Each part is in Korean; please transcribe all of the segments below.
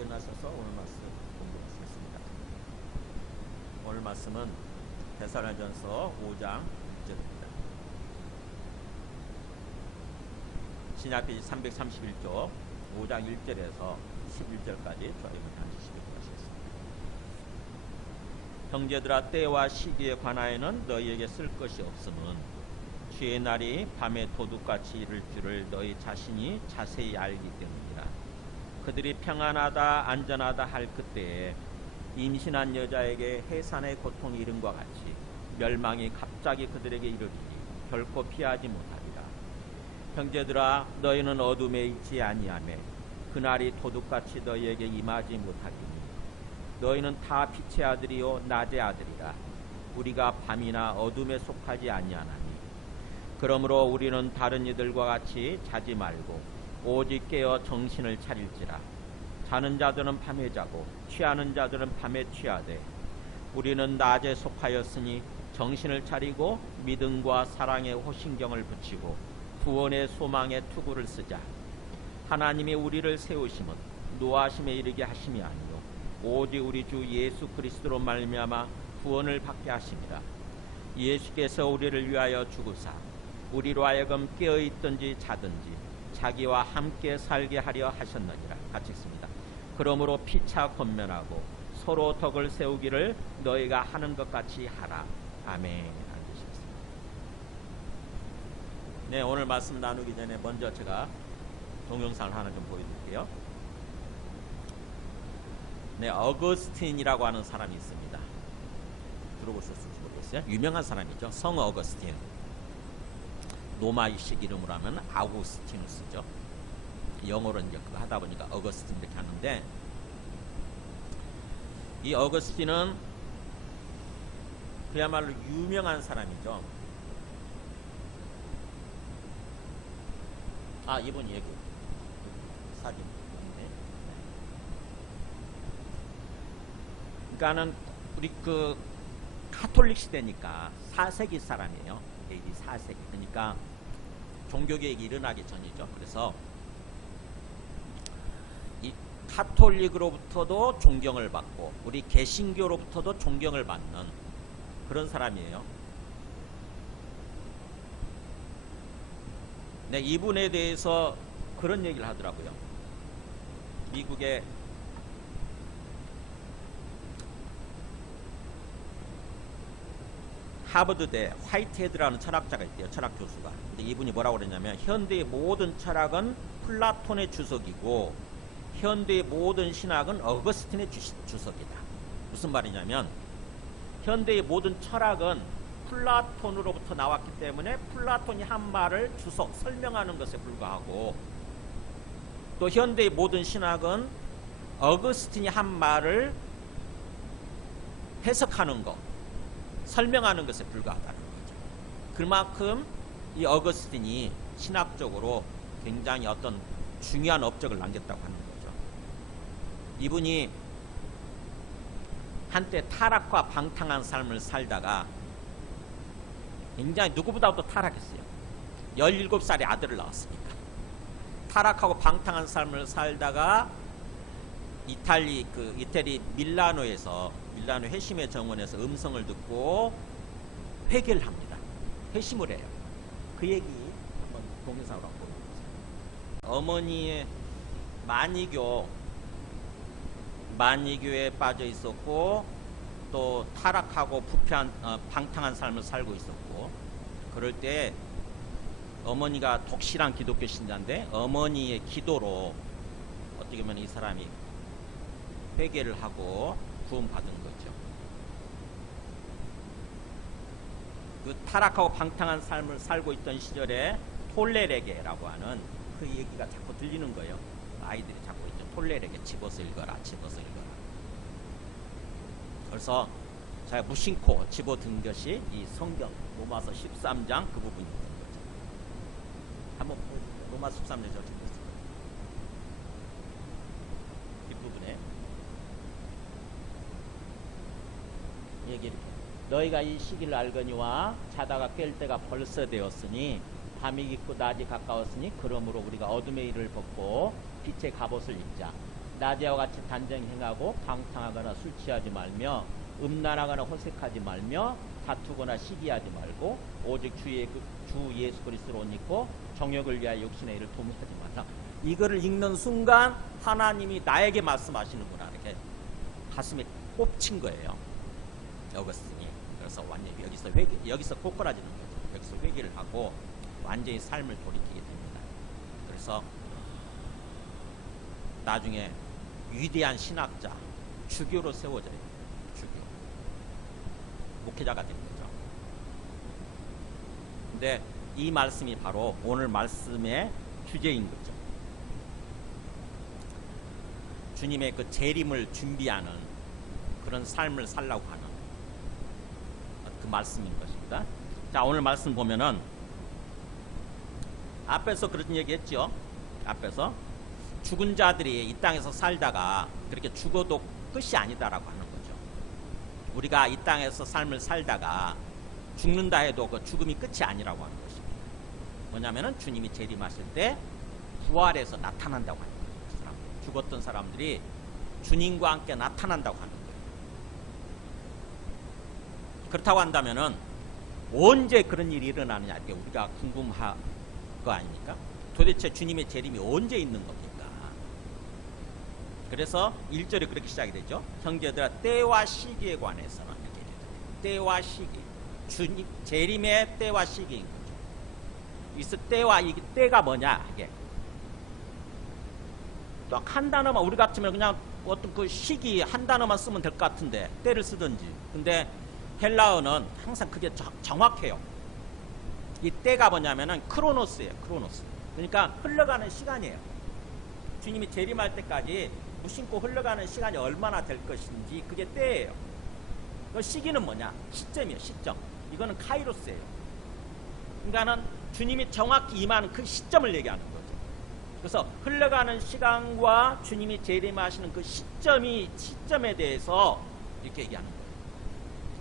일어나셔서 오늘 말씀 공부하시겠습니다. 오늘 말씀은 데살로니가전서 5장 1절입니다. 신약 페이지 331쪽 5장 1절에서 11절까지 저희는 앉으시도록 하시겠습니다. 형제들아, 때와 시기에 관하여는 너희에게 쓸 것이 없음은 주의 날이 밤에 도둑같이 이를 줄을 너희 자신이 자세히 알기 때문이라. 그들이 평안하다 안전하다 할 그때에 임신한 여자에게 해산의 고통이 이른 것 같이 멸망이 갑자기 그들에게 이르리니 결코 피하지 못하리라. 형제들아, 너희는 어둠에 있지 아니하며 그날이 도둑같이 너희에게 임하지 못하리니 너희는 다 빛의 아들이요 낮의 아들이라. 우리가 밤이나 어둠에 속하지 아니하나니 그러므로 우리는 다른 이들과 같이 자지 말고 오직 깨어 정신을 차릴지라. 자는 자들은 밤에 자고 취하는 자들은 밤에 취하되 우리는 낮에 속하였으니 정신을 차리고 믿음과 사랑에 호신경을 붙이고 구원의 소망에 투구를 쓰자. 하나님이 우리를 세우심은 노하심에 이르게 하심이 아니요 오직 우리 주 예수 그리스도로 말미암아 구원을 받게 하심이라. 예수께서 우리를 위하여 죽으사 우리로 하여금 깨어있든지 자든지 자기와 함께 살게 하려 하셨느니라. 같이 읽습니다. 그러므로 피차 권면하고 서로 덕을 세우기를 너희가 하는 것 같이 하라. 아멘. 앉으시겠습니다. 네, 오늘 말씀 나누기 전에 먼저 제가 동영상을 하나 좀 보여드릴게요. 네, 어거스틴이라고 하는 사람이 있습니다. 들어보셨을지 모르겠어요. 유명한 사람이죠. 성 어거스틴. 로마식 이름으로 하면 아우구스티누스죠. 영어로 이제 그거 하다 보니까 어거스틴 이렇게 하는데, 이 어거스틴은 그야말로 유명한 사람이죠. 아, 이분이 여기 사진. 그러니까는 우리 그 카톨릭 시대니까 4세기 사람이에요. AD 4세기. 그러니까 종교개혁이 일어나기 전이죠. 그래서 이 카톨릭으로부터도 존경을 받고 우리 개신교로부터도 존경을 받는 그런 사람이에요. 네, 이분에 대해서 그런 얘기를 하더라고요. 미국의 하버드대 화이트헤드라는 철학자가 있대요. 철학 교수가. 근데 이분이 뭐라고 그랬냐면 현대의 모든 철학은 플라톤의 주석이고 현대의 모든 신학은 어거스틴의 주석이다. 무슨 말이냐면 현대의 모든 철학은 플라톤으로부터 나왔기 때문에 플라톤이 한 말을 주석, 설명하는 것에 불과하고 또 현대의 모든 신학은 어거스틴이 한 말을 해석하는 것, 설명하는 것에 불과하다는 거죠. 그만큼 이 어거스틴이 신학적으로 굉장히 어떤 중요한 업적을 남겼다고 하는 거죠. 이분이 한때 타락과 방탕한 삶을 살다가 굉장히 누구보다도 타락했어요. 17살에 아들을 낳았으니까. 타락하고 방탕한 삶을 살다가 이태리 밀라노 회심의 정원에서 음성을 듣고 회개를 합니다. 회심을 해요. 그 얘기 한번 동영상으로 한번 보여주세요. 어머니의 만이교에 빠져 있었고 또 타락하고 부패한 방탕한 삶을 살고 있었고 그럴 때 어머니가 독실한 기독교 신자인데 어머니의 기도로 어떻게 보면 이 사람이 회개를 하고 구원받은 거죠. 그 타락하고 방탕한 삶을 살고 있던 시절에 톨레레게라고 하는 그 얘기가 자꾸 들리는 거예요. 아이들이 자꾸 있죠. 톨레레게 집어서 읽어라, 집어서 읽어라. 그래서 제가 무심코 집어든 것이 이 성경 로마서 13장 그 부분이 있는 거죠. 한번 로마서 13장 저 읽겠습니다. 이 부분에 얘기를 너희가 이 시기를 알거니와 자다가 깰 때가 벌써 되었으니 밤이 깊고 낮이 가까웠으니 그러므로 우리가 어둠의 일을 벗고 빛의 갑옷을 입자. 낮에와 같이 단정 행하고 방탕하거나 술 취하지 말며 음란하거나 호색하지 말며 다투거나 시기하지 말고 오직 주 예수 그리스도를 옷 입고 정욕을 위하여 욕심의 일을 도모하지 말라. 이거를 읽는 순간 하나님이 나에게 말씀하시는구나 이렇게 가슴에 꼽친 거예요. 어거스틴이. 그래서 완전히 여기서 꼬꾸라지는 거죠. 여기서 회개를 하고 완전히 삶을 돌이키게 됩니다. 그래서 나중에 위대한 신학자, 주교로 세워져요. 주교. 목회자가 된 거죠. 근데 이 말씀이 바로 오늘 말씀의 주제인 거죠. 주님의 그 재림을 준비하는 그런 삶을 살라고 하는 그 말씀인 것입니다. 자, 오늘 말씀 보면은 앞에서 그런 얘기 했죠. 앞에서 죽은 자들이 이 땅에서 살다가 그렇게 죽어도 끝이 아니다라고 하는 거죠. 우리가 이 땅에서 삶을 살다가 죽는다 해도 그 죽음이 끝이 아니라고 하는 것입니다. 뭐냐면은 주님이 재림하실 때 부활해서 나타난다고 하는 거예요. 죽었던 사람들이 주님과 함께 나타난다고 하는 거예요. 그렇다고 한다면은 언제 그런 일이 일어나느냐 이게 우리가 궁금할 거 아닙니까? 도대체 주님의 재림이 언제 있는 겁니까? 그래서 1절에 그렇게 시작이 되죠. 형제들아 때와 시기에 관해서는 이렇게 되죠. 때와 시기. 주님 재림의 때와 시기인 거죠. 여기서 때와 이게 때가 뭐냐 이게 또 한 단어만 우리 같으면 그냥 어떤 그 시기 한 단어만 쓰면 될 것 같은데 때를 쓰든지. 근데 헬라어는 항상 그게 정확해요. 이 때가 뭐냐면은 크로노스예요. 크로노스. 그러니까 흘러가는 시간이에요. 주님이 재림할 때까지 무심코 흘러가는 시간이 얼마나 될 것인지 그게 때예요. 그 시기는 뭐냐? 시점이에요. 시점. 이거는 카이로스예요. 그러니까는 주님이 정확히 임하는 그 시점을 얘기하는 거죠. 그래서 흘러가는 시간과 주님이 재림하시는 그 시점에 대해서 이렇게 얘기하는 거예요.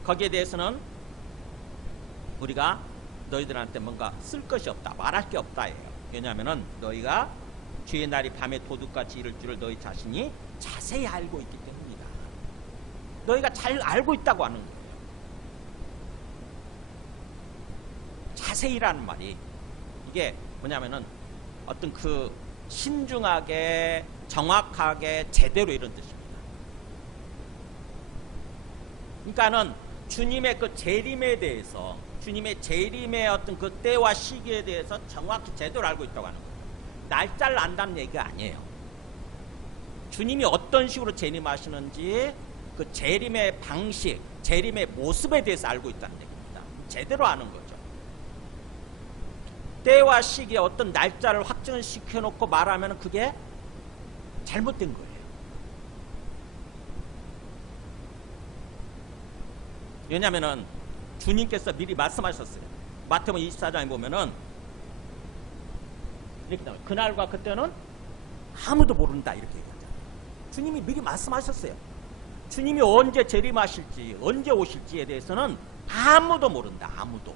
거기에 대해서는 우리가 너희들한테 뭔가 쓸 것이 없다, 말할 게 없다예요. 왜냐하면은 너희가 주의 날이 밤에 도둑같이 이를 줄을 너희 자신이 자세히 알고 있기 때문이다. 너희가 잘 알고 있다고 하는 거예요. 자세히라는 말이 이게 뭐냐면은 어떤 그 신중하게 정확하게 제대로 이런 뜻입니다. 그러니까는 주님의 그 재림에 대해서 주님의 재림의 어떤 그 때와 시기에 대해서 정확히 제대로 알고 있다고 하는 거예요. 날짜를 안다는 얘기가 아니에요. 주님이 어떤 식으로 재림하시는지 그 재림의 방식, 재림의 모습에 대해서 알고 있다는 얘기입니다. 제대로 아는 거죠. 때와 시기에 어떤 날짜를 확정을 시켜놓고 말하면 그게 잘못된 거예요. 왜냐하면은 주님께서 미리 말씀하셨어요. 마태복음 24장에 보면은 이렇게 나와요. 그날과 그때는 아무도 모른다 이렇게 얘기하잖아요. 주님이 미리 말씀하셨어요. 주님이 언제 재림하실지 언제 오실지에 대해서는 아무도 모른다. 아무도.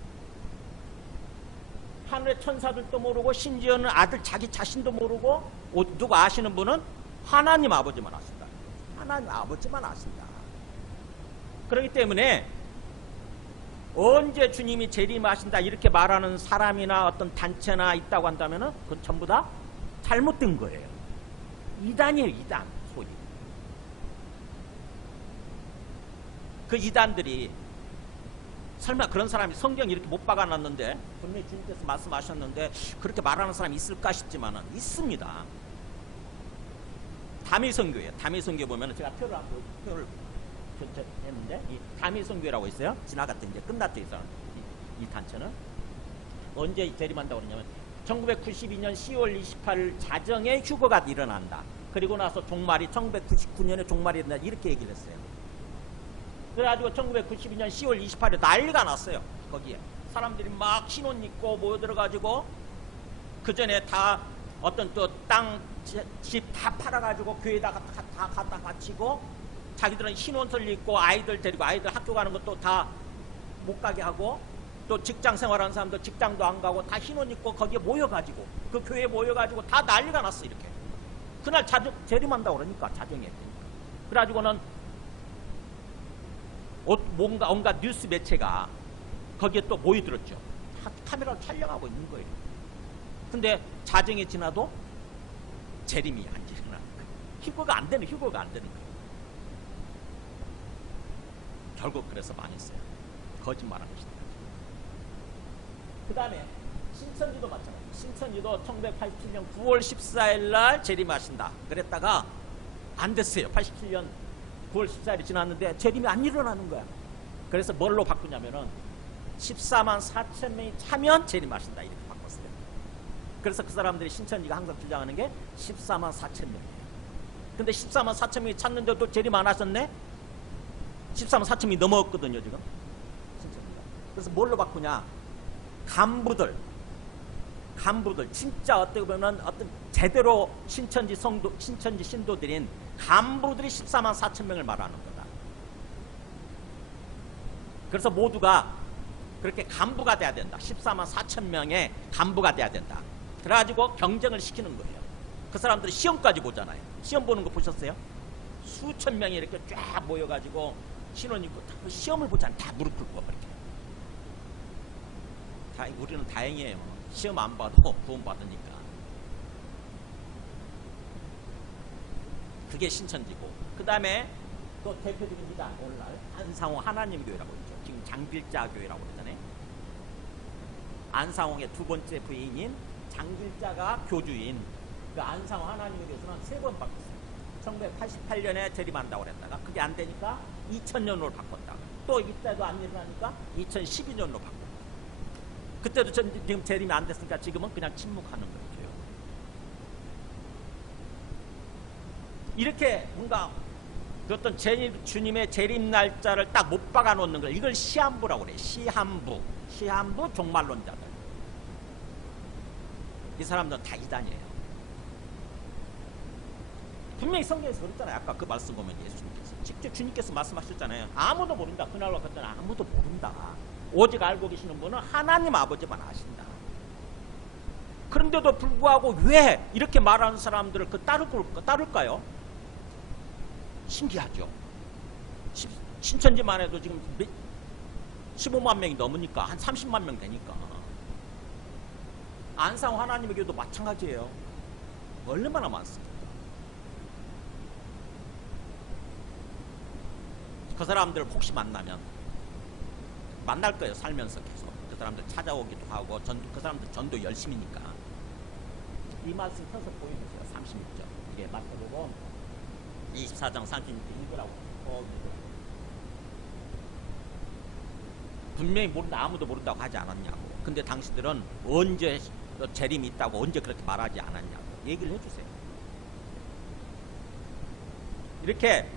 하늘의 천사들도 모르고 심지어는 아들 자기 자신도 모르고 누가 아시는 분은 하나님 아버지만 아신다. 하나님 아버지만 아신다. 그렇기 때문에 언제 주님이 재림하신다 이렇게 말하는 사람이나 어떤 단체나 있다고 한다면은 그건 전부 다 잘못된 거예요. 이단이에요. 이단 소위. 그 이단들이 설마 그런 사람이 성경 이렇게 못 박아놨는데 분명히 주님께서 말씀하셨는데 그렇게 말하는 사람이 있을까 싶지만은 있습니다. 다미성교예요. 다미성교 보면은 제가 표를 했는데 이 다미성교라고 있어요. 지나갔더니 이제 끝났죠. 이 단체는 언제 재림한다고 그러냐면 1992년 10월 28일 자정에 휴거가 일어난다. 그리고 나서 종말이 1999년에 종말이 일어난다. 이렇게 얘기를 했어요. 그래가지고 1992년 10월 28일 난리가 났어요. 거기에 사람들이 막 신혼 입고 모여들어가지고 그 전에 다 어떤 또 땅 집 다 팔아가지고 교회에다가 다 갖다 바치고 자기들은 신혼설 입고 아이들 데리고 아이들 학교 가는 것도 다 못 가게 하고 또 직장 생활하는 사람도 직장도 안 가고 다 신혼 입고 거기에 모여가지고 그 교회에 모여가지고 다 난리가 났어. 이렇게 그날 재림한다고 그러니까 자정에. 그래가지고는 뭔가 온갖 뉴스 매체가 거기에 또 모여들었죠. 카메라를 촬영하고 있는 거예요. 근데 자정에 지나도 재림이 안 일어나는 거예요. 휴거가 안 되는 거예요. 결국 그래서 망했어요. 거짓말한 것이다. 그 다음에 신천지도 마찬가지. 신천지도 1987년 9월 14일 날 재림하신다 그랬다가 안 됐어요. 87년 9월 14일이 지났는데 재림이 안 일어나는 거야. 그래서 뭘로 바꾸냐면은 14만 4천 명이 차면 재림하신다 이렇게 바꿨어요. 그래서 그 사람들이 신천지가 항상 주장하는 게 14만 4천 명이에요. 근데 14만 4천 명이 찼는데도 재림 안 하셨네? 14만 4천 명이 넘었거든요 지금 신천지가. 그래서 뭘로 바꾸냐? 간부들 진짜 어떻게 보면 어떤 제대로 신천지 신도들인 간부들이 14만 4천 명을 말하는 거다. 그래서 모두가 그렇게 간부가 돼야 된다. 14만 4천 명의 간부가 돼야 된다. 그래가지고 경쟁을 시키는 거예요. 그 사람들이 시험까지 보잖아요. 시험 보는 거 보셨어요? 수천 명이 이렇게 쫙 모여가지고 신원 입고 시험을 보잖아요. 다 무릎 꿇고 이렇게. 우리는 다행이에요. 시험 안 봐도 구원 받으니까. 그게 신천지고. 그 다음에 또 대표적인 기자 오늘날 안상홍 하나님교회라고 있죠. 지금 장길자 교회라고 그러잖아요. 안상홍의 두 번째 부인인 장길자가 교주인 그 안상홍 하나님교회에서는 3번 바꿨어요. 1988년에 재림한다고 그랬다가 그게 안 되니까 2000년으로 바꿨다. 또 이때도 안 일어나니까 2012년으로 바꿨다. 그때도 지금 재림이 안 됐으니까 지금은 그냥 침묵하는 거죠. 이렇게 뭔가 그 어떤 주님의 재림 날짜를 딱 못 박아 놓는 걸 이걸 시한부라고 그래요. 시한부 종말론자들. 이 사람들은 다 이단이에요. 분명히 성경에서 그랬잖아요. 아까 그 말씀 보면 예수님께서 직접 주님께서 말씀하셨잖아요. 아무도 모른다. 그날과 그때는 아무도 모른다. 오직 알고 계시는 분은 하나님 아버지만 아신다. 그런데도 불구하고 왜 이렇게 말하는 사람들을 따를까요? 신기하죠. 신천지만 해도 지금 15만 명이 넘으니까 한 30만 명 되니까. 안상홍 하나님의 교회도 마찬가지예요. 얼마나 많습니까? 그 사람들 혹시 만나면 만날 거예요. 살면서 계속 그 사람들 찾아오기도 하고 그 사람들 전도 열심히니까. 이 말씀 펴서 보여주세요. 36절 이게 마태복음 24장 36절 읽으라고. 분명히 모른다. 아무도 모른다고 하지 않았냐고. 근데 당신들은 언제 재림이 있다고 언제 그렇게 말하지 않았냐고 얘기를 해주세요. 이렇게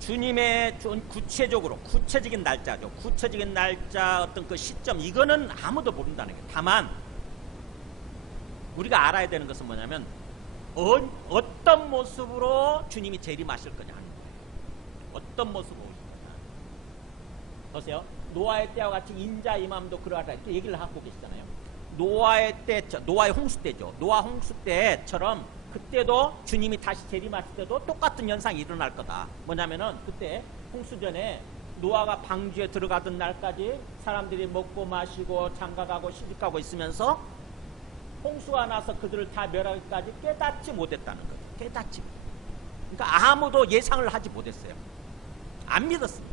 주님의 구체적인 날짜죠. 구체적인 날짜 어떤 그 시점 이거는 아무도 모른다는 거예요. 다만 우리가 알아야 되는 것은 뭐냐면 어떤 모습으로 주님이 재림하실 거냐 하는 거예요. 어떤 모습으로 오실 거냐. 보세요. 노아의 때와 같이 인자 임함도 그러하다 이렇게 얘기를 하고 계시잖아요. 노아의 홍수 때죠. 노아 홍수 때처럼 그때도 주님이 다시 재림하실 때도 똑같은 현상이 일어날 거다. 뭐냐면은 그때 홍수 전에 노아가 방주에 들어가던 날까지 사람들이 먹고 마시고 장가가고 시집가고 있으면서 홍수가 나서 그들을 다 멸하기까지 깨닫지 못했다는 거예요. 깨닫지. 그러니까 아무도 예상을 하지 못했어요. 안 믿었으니까.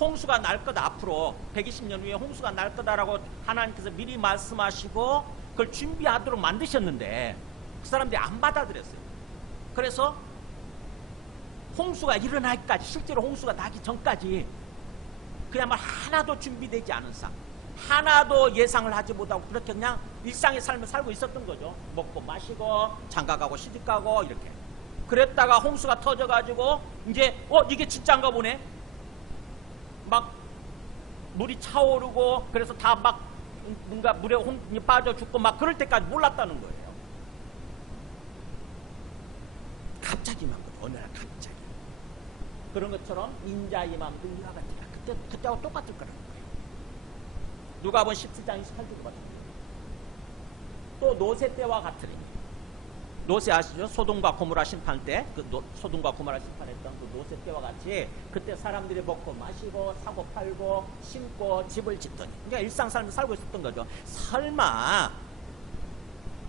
홍수가 날 거다. 앞으로 120년 후에 홍수가 날 거다라고 하나님께서 미리 말씀하시고 그걸 준비하도록 만드셨는데 그 사람들이 안 받아들였어요. 그래서 홍수가 일어나기까지, 실제로 홍수가 나기 전까지 그야말로 하나도 준비되지 않은 삶, 하나도 예상을 하지 못하고 그렇게 그냥 일상의 삶을 살고 있었던 거죠. 먹고 마시고 장가가고 시집가고 이렇게. 그랬다가 홍수가 터져가지고 이제 이게 진짜인가 보네. 막 물이 차오르고 그래서 다 막 뭔가 물에 빠져 죽고 막 그럴 때까지 몰랐다는 거예요. 갑자기 막 어느 날 갑자기 그런 것처럼 인자 임함도 이와 같으라. 그때하고 똑같을 거라는 거예요. 누가복음 17장 28절도 마찬가지예요. 또 노새 때와 같으리. 노세 아시죠? 소돔과 고모라 심판 때, 소돔과 고모라 심판했던 그 노세 때와 같이 그때 사람들이 먹고 마시고 사고 팔고 심고 집을 짓더니, 그러니까 일상 삶을 살고 있었던 거죠. 설마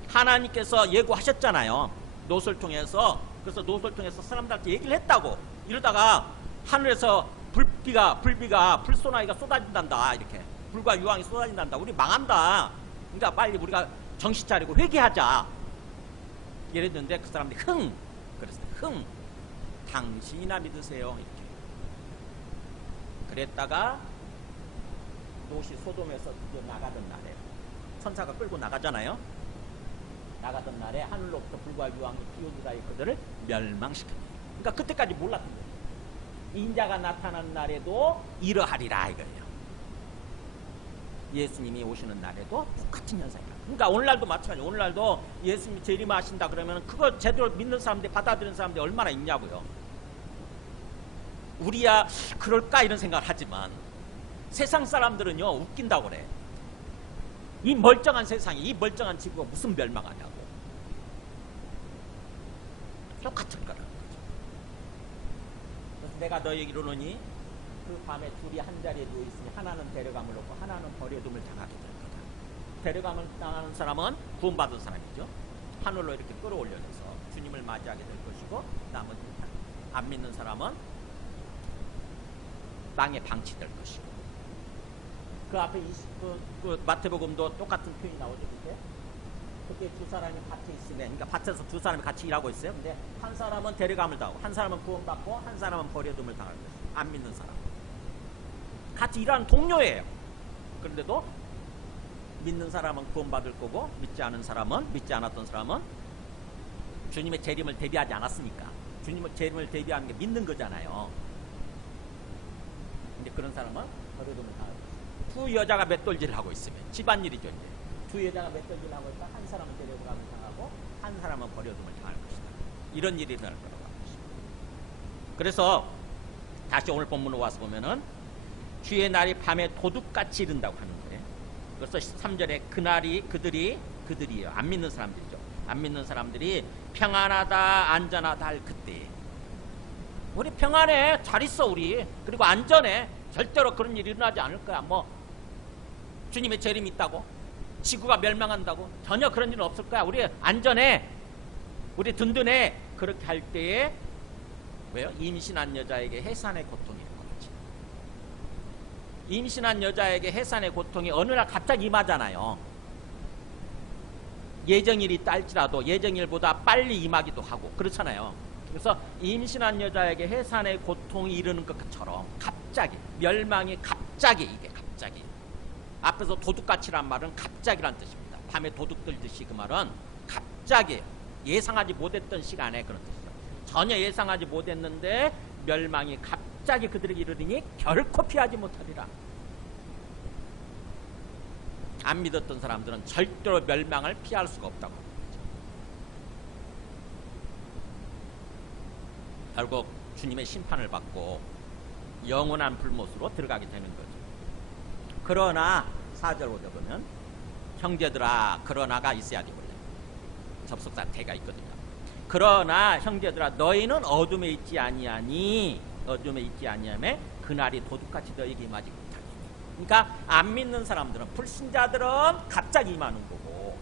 하나님께서 예고하셨잖아요. 노소를 통해서. 그래서 노소를 통해서 사람들한테 얘기를 했다고. 이러다가 하늘에서 불소나기가 쏟아진단다. 이렇게 불과 유황이 쏟아진단다. 우리 망한다. 그러니까 빨리 우리가 정신 차리고 회개하자. 이랬는데 그 사람들이 그랬어요. 당신이나 믿으세요. 이렇게. 그랬다가 롯이 소돔에서 드디어 나가던 날에 천사가 끌고 나가잖아요. 나가던 날에 하늘로부터 불과 유황이 기온이라이 그들을 멸망시켰다. 그러니까 그때까지 몰랐던 거예요. 인자가 나타난 날에도 이러하리라 이거예요. 예수님이 오시는 날에도 똑같은 현상이다. 그러니까 오늘날도 마찬가지예요. 오늘날도 예수님이 재림하신다 그러면 그거 제대로 믿는 사람들이, 받아들이는 사람들이 얼마나 있냐고요. 우리야 그럴까 이런 생각을 하지만 세상 사람들은요 웃긴다고 그래. 이 멀쩡한 세상에, 이 멀쩡한 지구가 무슨 멸망하냐고. 똑같은 거라는 거죠. 그래서 내가 너에게 이르노니 그 밤에 둘이 한 자리에 누워 있으니 하나는 데려감을 놓고 하나는 버려둠을 당하게 될 거다. 데려감을 당하는 사람은 구원받은 사람이죠. 하늘로 이렇게 끌어올려져서 주님을 맞이하게 될 것이고, 나머지 안 믿는 사람은 땅에 방치될 것이고. 그 앞에 마태복음도 똑같은 표현이 나오죠. 그때 두 사람이 밭에 있으면, 그러니까 밭에서 두 사람이 같이 일하고 있어요. 근데 한 사람은 데려감을 당하고 한 사람은 구원받고 한 사람은 버려둠을 당할 것이고, 안 믿는 사람 같이 일하는 동료예요. 그런데도 믿는 사람은 구원받을 거고 믿지 않았던 사람은 주님의 재림을 대비하지 않았으니까, 주님의 재림을 대비하는 게 믿는 거잖아요. 근데 그런 사람은 버려둠을 당할 것이고, 두 여자가 맷돌질을 하고 있으면 집안일이죠. 이제 두 여자가 맷돌질을 하고 있다. 한 사람은 데려감을 당하고 한 사람은 버려둠을 당할 것이다. 이런 일이 일어날 거라고 하는 것입니다. 그래서 다시 오늘 본문으로 와서 보면은 주의 날이 밤에 도둑같이 이른다고 하는 거예요. 그래서 13절에 그날이 그들이에요. 안 믿는 사람들이죠. 안 믿는 사람들이 평안하다 안전하다 할 그때, 우리 평안해, 잘 있어 우리, 그리고 안전해, 절대로 그런 일이 일어나지 않을 거야. 뭐 주님의 재림이 있다고, 지구가 멸망한다고, 전혀 그런 일은 없을 거야. 우리 안전해, 우리 든든해. 그렇게 할 때에 왜요? 임신한 여자에게 해산의 고통이 있는 거지. 임신한 여자에게 해산의 고통이 어느 날 갑자기 임하잖아요. 예정일이 있다 할지라도 예정일보다 빨리 임하기도 하고 그렇잖아요. 그래서 임신한 여자에게 해산의 고통이 이르는 것처럼 갑자기, 멸망이 갑자기, 이게 갑자기. 앞에서 도둑같이란 말은 갑자기란 뜻입니다. 밤에 도둑 들듯이, 그 말은 갑자기 예상하지 못했던 시간에 그런 뜻이죠. 전혀 예상하지 못했는데 멸망이 갑자기 그들에게 이르리니 결코 피하지 못하리라. 안 믿었던 사람들은 절대로 멸망을 피할 수가 없다고 합니다. 결국 주님의 심판을 받고 영원한 불못으로 들어가게 되는 거죠. 그러나 4절 5절 보면 형제들아, 그러나가 있어야 되거든요. 접속사 대가 있거든요. 그러나 형제들아, 너희는 어둠에 있지 아니하니, 어둠에 있지 아니하며 그날이 도둑같이 너희에게 임하지 못하니. 그러니까 안 믿는 사람들은, 불신자들은 갑자기 임하는 거고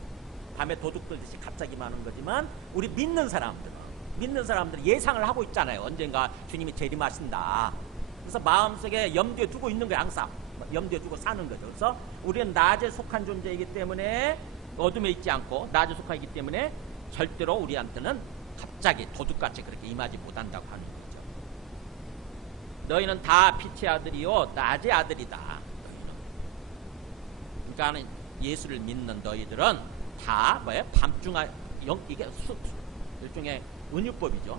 밤에 도둑 들듯이 갑자기 임하는 거지만, 우리 믿는 사람들은 예상을 하고 있잖아요. 언젠가 주님이 재림하신다. 그래서 마음속에 염두에 두고 있는 거예요. 항상 염두에 두고 사는 거죠. 그래서 우리는 낮에 속한 존재이기 때문에, 어둠에 있지 않고 낮에 속하기 때문에 절대로 우리한테는 갑자기 도둑같이 그렇게 임하지 못한다고 하는 거죠. 너희는 다 빛의 아들이요 낮의 아들이다. 그러니까 예수를 믿는 너희들은 다 뭐예요? 밤중에, 이게 일종의 은유법이죠.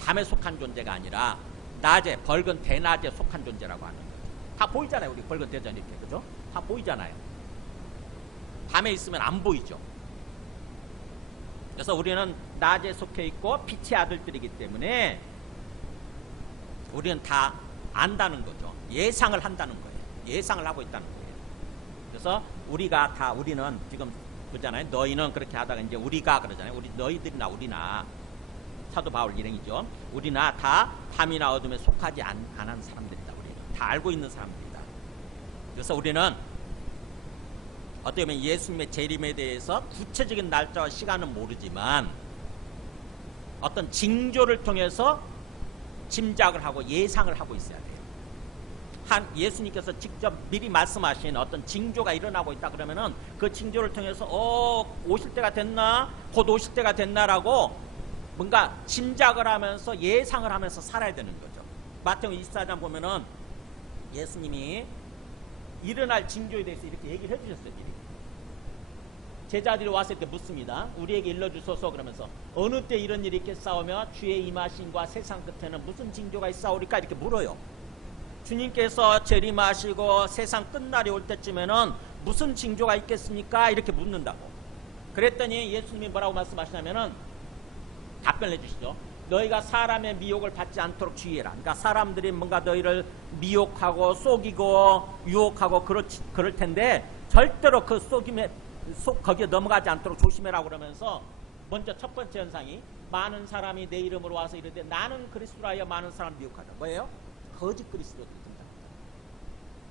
밤에 속한 존재가 아니라 낮에, 벌건 대낮에 속한 존재라고 하는 거죠. 다 보이잖아요. 우리 벌건 대전 이렇게, 그죠? 다 보이잖아요. 밤에 있으면 안 보이죠. 그래서 우리는 낮에 속해 있고 빛의 아들들이기 때문에 우리는 다 안다는 거죠. 예상을 한다는 거예요. 예상을 하고 있다는 거예요. 그래서 우리는 지금 그러잖아요. 너희는 그렇게 하다가 이제 우리가 그러잖아요. 너희들이나 우리나 사도 바울 일행이죠. 우리나 다 밤이나 어둠에 속하지 않은 사람들이다. 우리는 다 알고 있는 사람들이다. 그래서 우리는 어떻게 보면 예수님의 재림에 대해서 구체적인 날짜와 시간은 모르지만 어떤 징조를 통해서 짐작을 하고 예상을 하고 있어야 돼요. 예수님께서 직접 미리 말씀하신 어떤 징조가 일어나고 있다 그러면은 그 징조를 통해서 오실 때가 됐나? 곧 오실 때가 됐나라고 뭔가 짐작을 하면서 예상을 하면서 살아야 되는 거죠. 마태복음 24장 보면은 예수님이 일어날 징조에 대해서 이렇게 얘기를 해주셨어요. 미리. 제자들이 왔을 때 묻습니다. 우리에게 일러주소서 그러면서 어느 때 이런 일이 있겠사오며 주의 임하심과 세상 끝에는 무슨 징조가 있사오리까 이렇게 물어요. 주님께서 재림하시고 세상 끝날이 올 때쯤에는 무슨 징조가 있겠습니까? 이렇게 묻는다고. 그랬더니 예수님이 뭐라고 말씀하시냐면은 답변을 해주시죠. 너희가 사람의 미혹을 받지 않도록 주의해라. 그러니까 사람들이 뭔가 너희를 미혹하고 속이고 유혹하고 그럴 텐데 절대로 그 속임에 거기에 넘어가지 않도록 조심해라 그러면서 먼저 첫 번째 현상이 많은 사람이 내 이름으로 와서 이르되 나는 그리스도라 하여 많은 사람을 미혹하다. 뭐예요? 거짓 그리스도들이 등장합니다.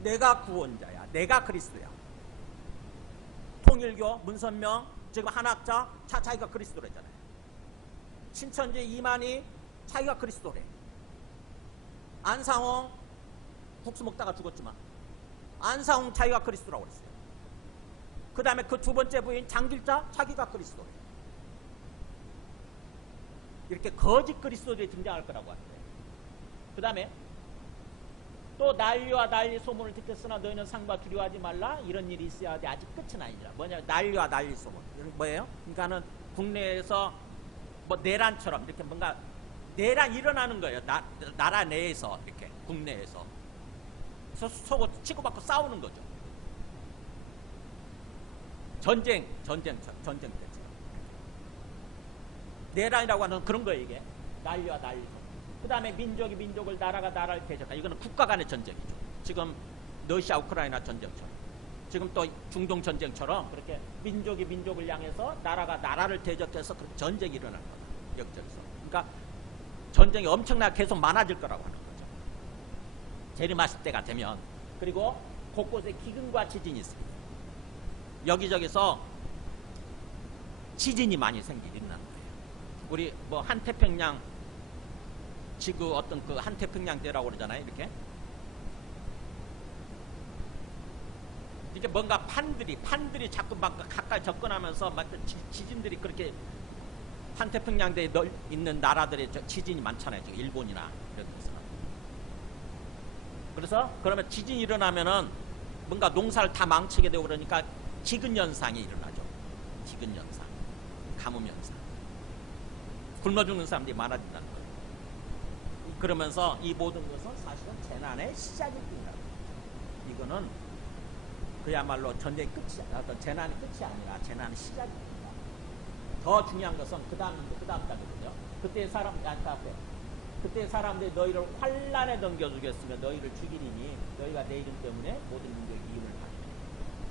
내가 구원자야. 내가 그리스도야. 통일교, 문선명, 지금 한학자 자기가 그리스도래잖아요. 신천지 이만희 자기가 그리스도래. 안상홍 국수 먹다가 죽었지만 안상홍 자기가 그리스도라고 그랬어요. 그 다음에 그 두 번째 부인 장길자 자기가 그리스도래. 이렇게 거짓 그리스도들이 등장할 거라고 하는데 그 다음에 또 난리와 난리 소문을 듣겠으나 너희는 상과 두려워하지 말라. 이런 일이 있어야 돼. 아직 끝은 아니라. 뭐냐? 난리와 난리 소문. 뭐예요? 그러니까는 국내에서 뭐 내란처럼 이렇게 뭔가 내란 일어나는 거예요. 나라 내에서 이렇게 국내에서 서로 치고받고 싸우는 거죠. 전쟁 때처럼. 내란이라고 하는 그런 거예요. 이게 난리와 난리. 그 다음에 민족이 민족을 나라가 나라를 대적하다. 이거는 국가 간의 전쟁이죠. 지금 러시아 우크라이나 전쟁처럼 지금 또 중동 전쟁처럼 그렇게 민족이 민족을 향해서 나라가 나라를 대적해서 그렇게 전쟁이 일어날 거다. 역전에서. 그러니까 전쟁이 엄청나게 계속 많아질 거라고 하는 거죠. 재림하실 때가 되면. 그리고 곳곳에 기근과 지진이 있습니다. 여기저기서 지진이 많이 일어나는 거예요. 우리 뭐 한태평양 지구 어떤 그 한태평양대라고 그러잖아요. 이렇게 뭔가 판들이 자꾸 막 가까이 접근하면서 막 지진들이 그렇게 한태평양대에 있는 나라들의 지진이 많잖아요. 지금 일본이나 이런 데서. 그래서 그러면 지진이 일어나면은 뭔가 농사를 다 망치게 되고 그러니까 기근 현상이 일어나죠. 기근 현상, 가뭄 현상, 굶어 죽는 사람들이 많아진다는 거예요. 그러면서 이 모든 것은 사실은 재난의 시작이 된다. 이거는 그야말로 전쟁의 끝이 어떤 재난의 끝이 아니라 재난의 시작입니다. 더 중요한 것은 그 다음 단계거든요. 그때 사람들이 너희를 환란에 넘겨주겠으며 너희를 죽이리니 너희가 내 이름 때문에 모든 민족의 미움을 받으리니.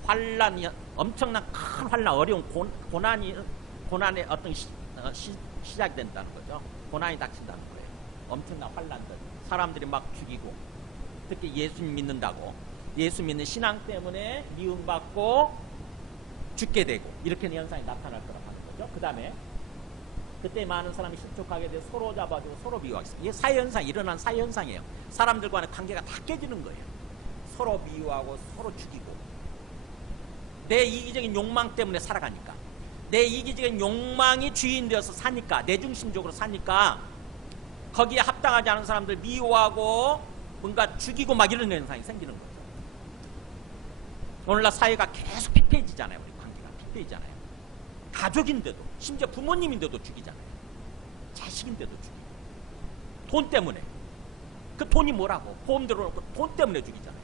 환란이 엄청난 큰 환란, 어려운 고난의 어떤 시작이 된다는 거죠. 고난이 닥친다는 거예요. 엄청난 환란들, 사람들이 막 죽이고, 특히 예수님 믿는다고 예수 믿는 신앙 때문에 미움받고 죽게 되고 이렇게 현상이 나타날 거라고 하는 거죠. 그 다음에 그때 많은 사람이 실족하게 돼 서로 잡아주고 서로 미워하겠습니다. 이게 사회현상이 일어난 사회현상이에요. 사람들과의 관계가 다 깨지는 거예요. 서로 미워하고 서로 죽이고 내 이기적인 욕망 때문에 살아가니까, 내 이기적인 욕망이 주인 되어서 사니까, 내 중심적으로 사니까 거기에 합당하지 않은 사람들 미워하고 뭔가 죽이고 막 이런 현상이 생기는 거죠. 오늘날 사회가 계속 피폐해지잖아요. 우리 관계가 피폐해지잖아요. 가족인데도, 심지어 부모님인데도 죽이잖아요. 자식인데도 죽이고, 돈 때문에. 그 돈이 뭐라고? 보험 들어놓고 돈 때문에 죽이잖아요.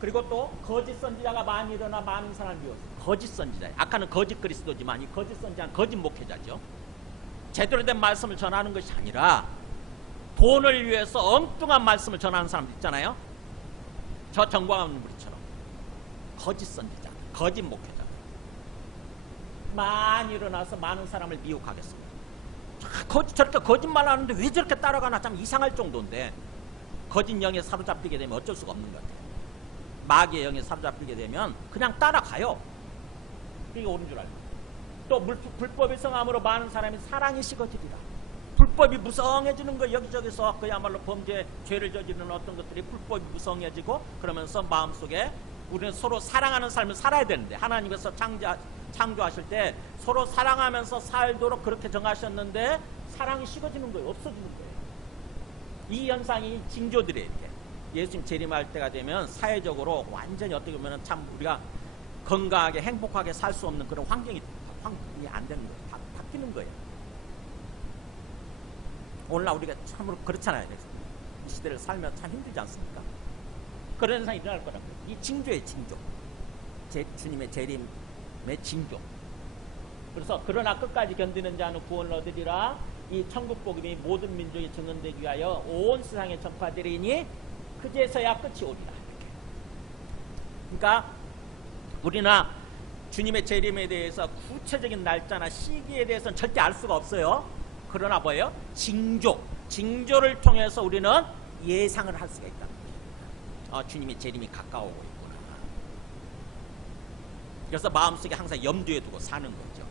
그리고 또 거짓 선지자가 많이 일어나 많은 사람을 미워서. 거짓 선지자. 아까는 거짓 그리스도지만 이 거짓 선지자는 거짓 목회자죠. 제대로 된 말씀을 전하는 것이 아니라 돈을 위해서 엉뚱한 말씀을 전하는 사람들 있잖아요. 저 정광훈 우리처럼 거짓 선지자, 거짓 목회자 많이 일어나서 많은 사람을 미혹하겠습니다. 저렇게 거짓말 하는데 왜 저렇게 따라가나 참 이상할 정도인데, 거짓 영에 사로잡히게 되면 어쩔 수가 없는 것 같아요. 마귀의 영에 사로잡히게 되면 그냥 따라가요. 그게 옳은 줄 알고. 또 불법의 성함으로 많은 사람이 사랑이 식어지리라. 불법이 무성해지는 거, 여기저기서 그야말로 범죄, 죄를 저지르는 어떤 것들이 불법이 무성해지고, 그러면서 마음속에 우리는 서로 사랑하는 삶을 살아야 되는데, 하나님께서 창조하실 때 서로 사랑하면서 살도록 그렇게 정하셨는데 사랑이 식어지는 거예요. 없어지는 거예요. 이 현상이 징조들이에요. 이렇게 예수님 재림할 때가 되면 사회적으로 완전히 어떻게 보면 참 우리가 건강하게 행복하게 살 수 없는 그런 환경이 안 되는 거예요. 바뀌는 거예요. 오늘날 우리가 참으로 그렇잖아요. 이 시대를 살면 참 힘들지 않습니까? 그런 현상이 일어날 거라고요. 이 징조예요, 징조. 주님의 재림의 징조. 그래서 그러나 끝까지 견디는 자는 구원을 얻으리라. 이 천국 복음이 모든 민족에 증언되기 위하여 온 세상에 전파되리니 그제서야 끝이 오리라. 그러니까 우리는 주님의 재림에 대해서 구체적인 날짜나 시기에 대해서는 절대 알 수가 없어요. 그러나 뭐예요? 징조를 통해서 우리는 예상을 할 수가 있다. 주님의 재림이 가까워오고 있구나. 그래서 마음속에 항상 염두에 두고 사는 거죠.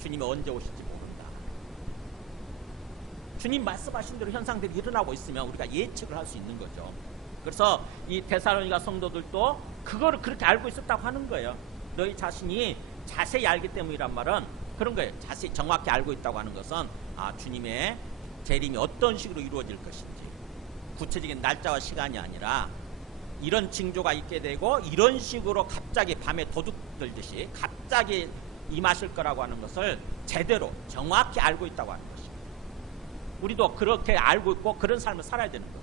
주님이 언제 오실지 모른다. 주님 말씀하신 대로 현상들이 일어나고 있으면 우리가 예측을 할 수 있는 거죠. 그래서 이 데살로니가 성도들도 그거를 그렇게 알고 있었다고 하는 거예요. 너희 자신이 자세히 알기 때문이란 말은 그런 거예요. 자세히 정확히 알고 있다고 하는 것은 주님의 재림이 어떤 식으로 이루어질 것인지, 구체적인 날짜와 시간이 아니라 이런 징조가 있게 되고 이런 식으로 갑자기 밤에 도둑 들듯이 갑자기 임하실 거라고 하는 것을 제대로 정확히 알고 있다고 하는 것입니다. 우리도 그렇게 알고 있고 그런 삶을 살아야 되는 거죠.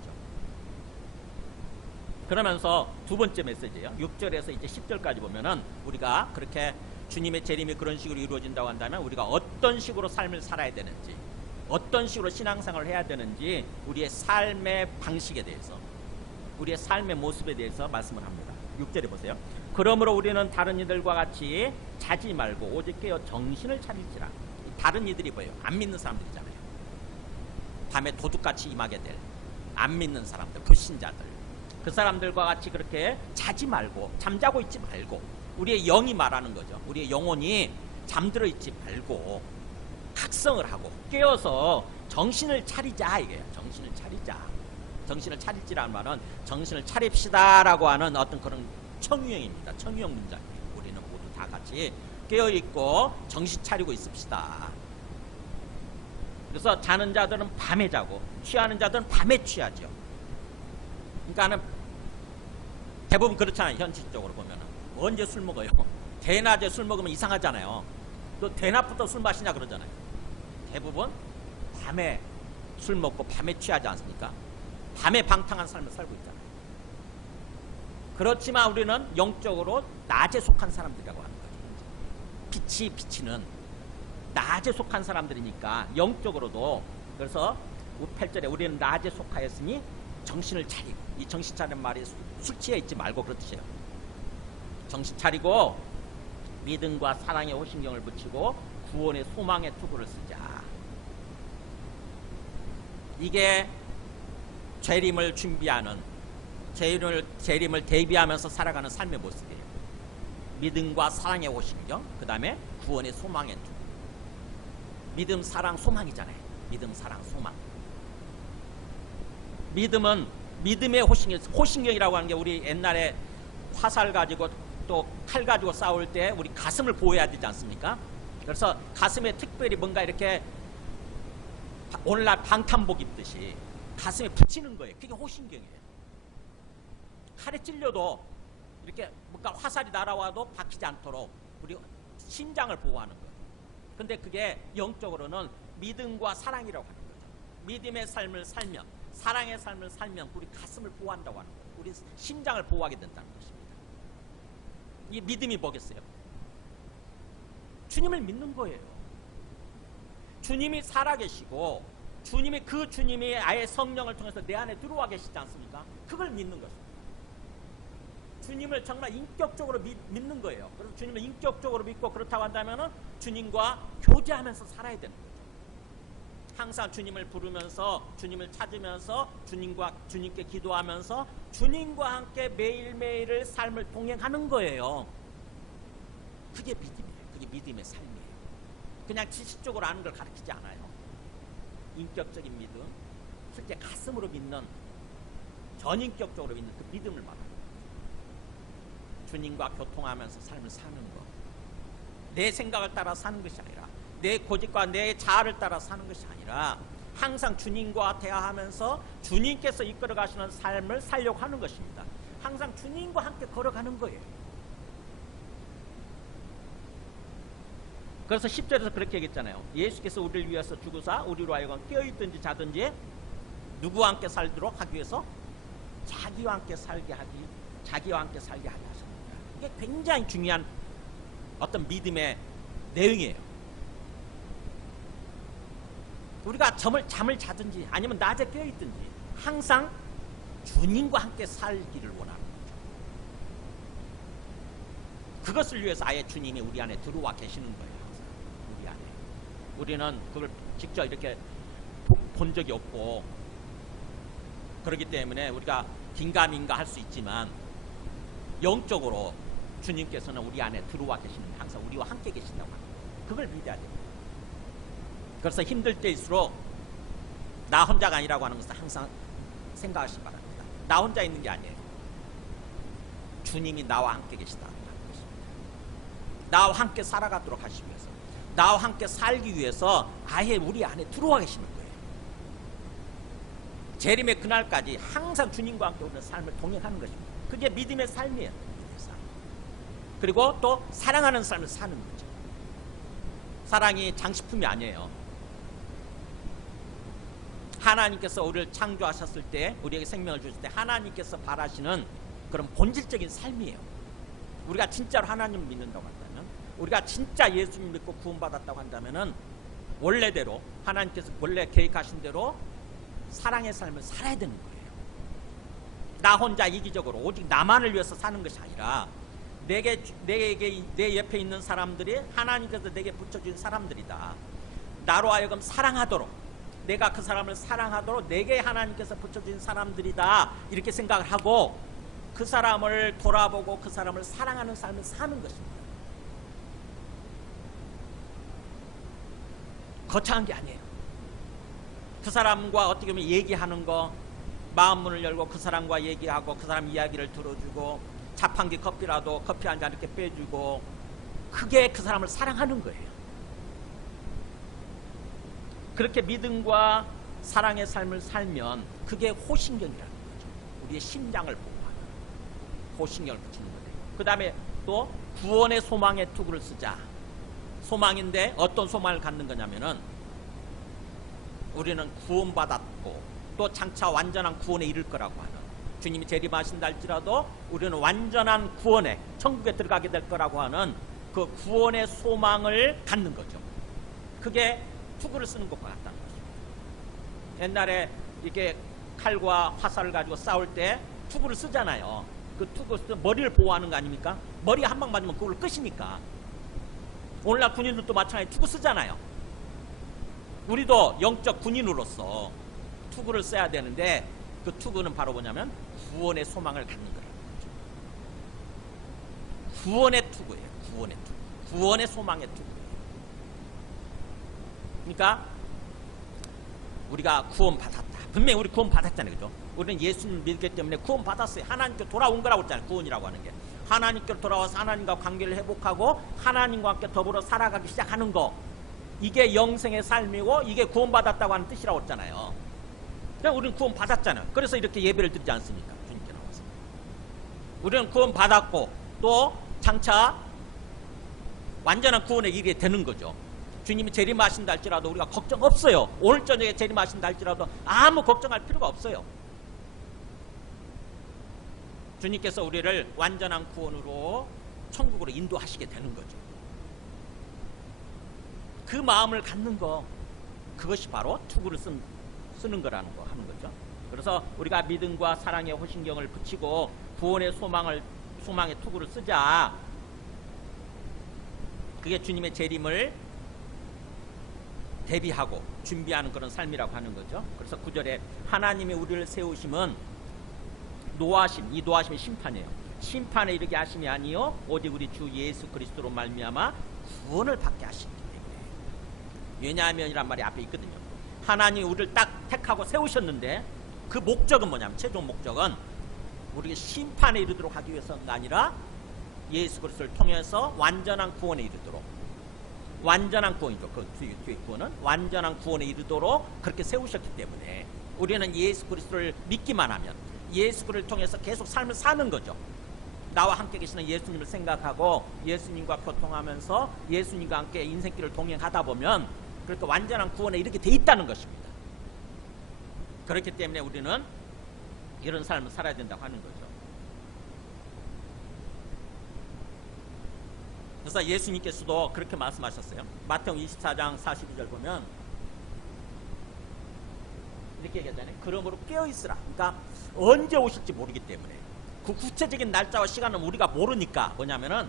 그러면서 두 번째 메시지예요. 6절에서 이제 10절까지 보면은 우리가 그렇게 주님의 재림이 그런 식으로 이루어진다고 한다면 우리가 어떤 식으로 삶을 살아야 되는지, 어떤 식으로 신앙생활을 해야 되는지, 우리의 삶의 방식에 대해서, 우리의 삶의 모습에 대해서 말씀을 합니다. 6절에 보세요. 그러므로 우리는 다른 이들과 같이 자지 말고 오직 깨어 정신을 차릴지라. 다른 이들이 뭐예요? 안 믿는 사람들이잖아요. 밤에 도둑같이 임하게 될 안 믿는 사람들, 불신자들, 그 사람들과 같이 그렇게 자지 말고, 잠자고 있지 말고, 우리의 영이 말하는 거죠. 우리의 영혼이 잠들어 있지 말고 각성을 하고 깨어서 정신을 차리자, 이게요. 정신을 차리자. 정신을 차릴지라는 말은 정신을 차립시다라고 하는 어떤 그런 청유형입니다. 청유형 문장이에요. 우리는 모두 다 같이 깨어있고 정신 차리고 있읍시다. 그래서 자는 자들은 밤에 자고 취하는 자들은 밤에 취하죠. 그러니까는 대부분 그렇잖아요. 현실적으로 보면은 언제 술 먹어요? 대낮에 술 먹으면 이상하잖아요. 또 대낮부터 술 마시냐 그러잖아요. 대부분 밤에 술 먹고 밤에 취하지 않습니까? 밤에 방탕한 삶을 살고 있잖아요. 그렇지만 우리는 영적으로 낮에 속한 사람들이라고 하는 거죠. 빛이 비치는 낮에 속한 사람들이니까 영적으로도, 그래서 8절에 우리는 낮에 속하였으니 정신을 차리고, 이 정신 차리는 말이 술 취해 있지 말고 그런 뜻이에요. 정신 차리고 믿음과 사랑에 호신경을 붙이고 구원의 소망의 투구를 쓰자. 이게 재림을 준비하는, 재림을 대비하면서 살아가는 삶의 모습이에요. 믿음과 사랑의 호신경, 그 다음에 구원의 소망의 투구. 믿음, 사랑, 소망이잖아요. 믿음, 사랑, 소망. 믿음은 믿음의 호신경이라고 하는 게, 우리 옛날에 화살 가지고 또 칼 가지고 싸울 때 우리 가슴을 보호해야 되지 않습니까? 그래서 가슴에 특별히 뭔가 이렇게 오늘날 방탄복 입듯이 가슴에 붙이는 거예요. 그게 호신경이에요. 칼에 찔려도 이렇게 뭔가 화살이 날아와도 박히지 않도록 우리 심장을 보호하는 거예요. 근데 그게 영적으로는 믿음과 사랑이라고 하는 거죠. 믿음의 삶을 살면, 사랑의 삶을 살면 우리 가슴을 보호한다고 하는 거예요. 우리 심장을 보호하게 된다는 것입니다. 이 믿음이 뭐겠어요? 주님을 믿는 거예요. 주님이 살아계시고 주님이 아예 성령을 통해서 내 안에 들어와 계시지 않습니까? 그걸 믿는 것입니다. 주님을 정말 인격적으로 믿는 거예요. 그래서 주님을 인격적으로 믿고 그렇다고 한다면은 주님과 교제하면서 살아야 되는 거죠. 항상 주님을 부르면서 주님을 찾으면서 주님께 기도하면서 주님과 함께 매일매일을 삶을 동행하는 거예요. 그게 믿음이에요. 그게 믿음의 삶이에요. 그냥 지식적으로 아는 걸 가르치지 않아요. 인격적인 믿음, 실제 가슴으로 믿는, 전인격적으로 믿는 그 믿음을 말합니다. 주님과 교통하면서 삶을 사는 것. 내 생각을 따라 사는 것이 아니라, 내 고집과 내 자아를 따라 사는 것이 아니라 항상 주님과 대화하면서 주님께서 이끌어 가시는 삶을 살려고 하는 것입니다. 항상 주님과 함께 걸어가는 거예요. 그래서 10절에서 그렇게 얘기했잖아요. 예수께서 우리를 위해서 죽으사 우리로 하여금 깨어있든지 자든지 누구와 함께 살도록 하기 위해서 자기와 함께 살게 하려 하셨습니다. 이게 굉장히 중요한 어떤 믿음의 내용이에요. 우리가 잠을 자든지 아니면 낮에 깨어있든지 항상 주님과 함께 살기를 원하는 거죠. 그것을 위해서 아예 주님이 우리 안에 들어와 계시는 거예요. 항상 우리 안에. 우리는 그걸 직접 이렇게 본 적이 없고, 그렇기 때문에 우리가 긴가민가 할 수 있지만 영적으로 주님께서는 우리 안에 들어와 계시는, 항상 우리와 함께 계신다고 합니다. 그걸 믿어야 돼요. 그래서 힘들 때일수록 나 혼자가 아니라고 하는 것을 항상 생각하시기 바랍니다. 나 혼자 있는 게 아니에요. 주님이 나와 함께 계시다는 것입니다. 나와 함께 살아가도록 하시기 위해서, 나와 함께 살기 위해서 아예 우리 안에 들어와 계시는 거예요. 재림의 그날까지 항상 주님과 함께 우리는 삶을 동행하는 것입니다. 그게 믿음의 삶이에요. 믿음의 삶. 그리고 또 사랑하는 삶을 사는 거죠. 사랑이 장식품이 아니에요. 하나님께서 우리를 창조하셨을 때, 우리에게 생명을 주실 때 하나님께서 바라시는 그런 본질적인 삶이에요. 우리가 진짜로 하나님을 믿는다고 한다면, 우리가 진짜 예수님 믿고 구원받았다고 한다면은 원래대로 하나님께서 원래 계획하신 대로 사랑의 삶을 살아야 되는 거예요. 나 혼자 이기적으로 오직 나만을 위해서 사는 것이 아니라 내 옆에 있는 사람들이 하나님께서 내게 붙여준 사람들이다. 나로 하여금 사랑하도록, 내가 그 사람을 사랑하도록 내게 하나님께서 붙여준 사람들이다. 이렇게 생각을 하고 그 사람을 돌아보고 그 사람을 사랑하는 삶을 사는 것입니다. 거창한 게 아니에요. 그 사람과 어떻게 보면 얘기하는 거, 마음 문을 열고 그 사람과 얘기하고 그 사람 이야기를 들어주고 자판기 커피라도 커피 한 잔 이렇게 빼주고, 그게 그 사람을 사랑하는 거예요. 그렇게 믿음과 사랑의 삶을 살면 그게 호신경이라는 거죠. 우리의 심장을 보호하는 호신경을 붙이는 거예요. 그 다음에 또 구원의 소망의 투구를 쓰자. 소망인데 어떤 소망을 갖는 거냐면은 우리는 구원받았고 또 장차 완전한 구원에 이를 거라고 하는, 주님이 재림하신다 할지라도 우리는 완전한 구원에, 천국에 들어가게 될 거라고 하는 그 구원의 소망을 갖는 거죠. 그게 투구를 쓰는 것과 같다는 거죠. 옛날에 이렇게 칼과 화살을 가지고 싸울 때 투구를 쓰잖아요. 그 투구 머리를 보호하는 거 아닙니까? 머리 한 방 맞으면 그걸로 끝이니까. 오늘날 군인들도 마찬가지 투구 쓰잖아요. 우리도 영적 군인으로서 투구를 써야 되는데, 그 투구는 바로 뭐냐면 구원의 소망을 갖는 거라는 거죠. 구원의 투구예요. 구원의 투구. 구원의 소망의 투구. 그러니까 우리가 구원받았다. 분명히 우리 구원받았잖아요. 그죠? 우리는 예수님을 믿기 때문에 구원받았어요. 하나님께 돌아온 거라고 했잖아요. 구원이라고 하는 게. 하나님께 돌아와서 하나님과 관계를 회복하고 하나님과 함께 더불어 살아가기 시작하는 거. 이게 영생의 삶이고 이게 구원받았다고 하는 뜻이라고 했잖아요. 그러니까 우리는 구원받았잖아요. 그래서 이렇게 예배를 드리지 않습니까? 주님께 나와서. 우리는 구원받았고 또 장차 완전한 구원에 이르게 되는 거죠. 주님이 재림하신다 할지라도 우리가 걱정 없어요. 오늘 저녁에 재림하신다 할지라도 아무 걱정할 필요가 없어요. 주님께서 우리를 완전한 구원으로 천국으로 인도하시게 되는 거죠. 그 마음을 갖는 거, 그것이 바로 투구를 쓰는 거라는 거 하는 거죠. 그래서 우리가 믿음과 사랑의 호신경을 붙이고 구원의 소망을 소망의 투구를 쓰자. 그게 주님의 재림을 대비하고 준비하는 그런 삶이라고 하는 거죠. 그래서 9절에 하나님이 우리를 세우심은 노하심, 이 노하심이 심판이에요. 심판에 이르게 하심이 아니요 오직 우리 주 예수 그리스도로 말미암아 구원을 받게 하시기 때문에. 왜냐하면이란 말이 앞에 있거든요. 하나님이 우리를 딱 택하고 세우셨는데 그 목적은 뭐냐면, 최종 목적은 우리가 심판에 이르도록 하기 위해서가 아니라 예수 그리스도를 통해서 완전한 구원에 이르도록, 완전한 구원이죠. 그 뒤에 구원은 완전한 구원에 이르도록 그렇게 세우셨기 때문에 우리는 예수 그리스도를 믿기만 하면 예수 그리스도를 통해서 계속 삶을 사는 거죠. 나와 함께 계시는 예수님을 생각하고 예수님과 교통하면서 예수님과 함께 인생길을 동행하다 보면 그렇게 완전한 구원에 이르게 돼 있다는 것입니다. 그렇기 때문에 우리는 이런 삶을 살아야 된다고 하는 거죠. 그래서 예수님께서도 그렇게 말씀하셨어요. 마태복음 24장 42절 보면 이렇게 얘기하잖아요. 그러므로 깨어있으라. 그러니까 언제 오실지 모르기 때문에 그 구체적인 날짜와 시간은 우리가 모르니까 뭐냐면은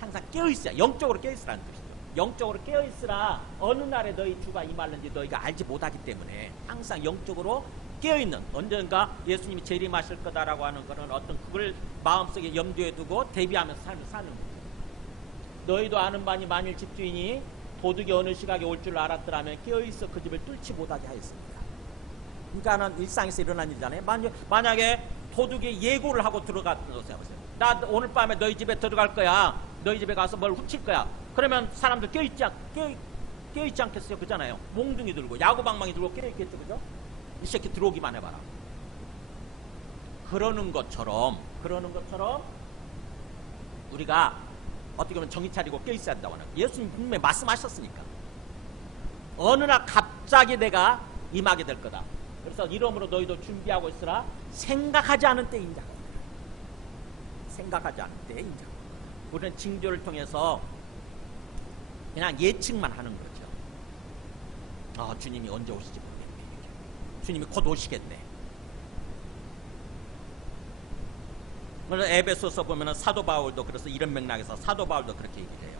항상 깨어있어야, 영적으로 깨어있으라는 뜻이죠. 영적으로 깨어있으라. 어느 날에 너희 주가 임할는지 너희가 알지 못하기 때문에 항상 영적으로 깨어있는, 언젠가 예수님이 재림하실 거다라고 하는 것은 어떤 그걸 마음속에 염두에 두고 대비하면서 삶을 사는 거예요. 너희도 아는 바니 만일 집주인이 도둑이 어느 시각에 올 줄 알았더라면 깨어있어 그 집을 뚫지 못하게 하였습니다. 그러니까는 일상에서 일어난 일이잖아요. 만약에 도둑이 예고를 하고 들어갔다고 생각해보세요. 나 오늘 밤에 너희 집에 들어갈 거야. 너희 집에 가서 뭘 훔칠 거야. 그러면 사람들 깨어있지 않겠어요? 그잖아요. 몽둥이 들고 야구방망이 들고 깨어있겠죠. 그죠? 이 새끼 들어오기만 해봐라. 그러는 것처럼 우리가 어떻게 보면 정신 차리고 깨어있어야 한다고 하는, 예수님 분명히 말씀하셨으니까 어느 날 갑자기 내가 임하게 될 거다. 그래서 이러므로 너희도 준비하고 있으라. 생각하지 않은 때인자. 생각하지 않은 때인자. 우리는 징조를 통해서 그냥 예측만 하는 거죠. 주님이 언제 오실지 모르겠네. 주님이 곧 오시겠네. 그래서 에베소서 보면은 사도 바울도 그래서 이런 맥락에서 사도 바울도 그렇게 얘기를 해요.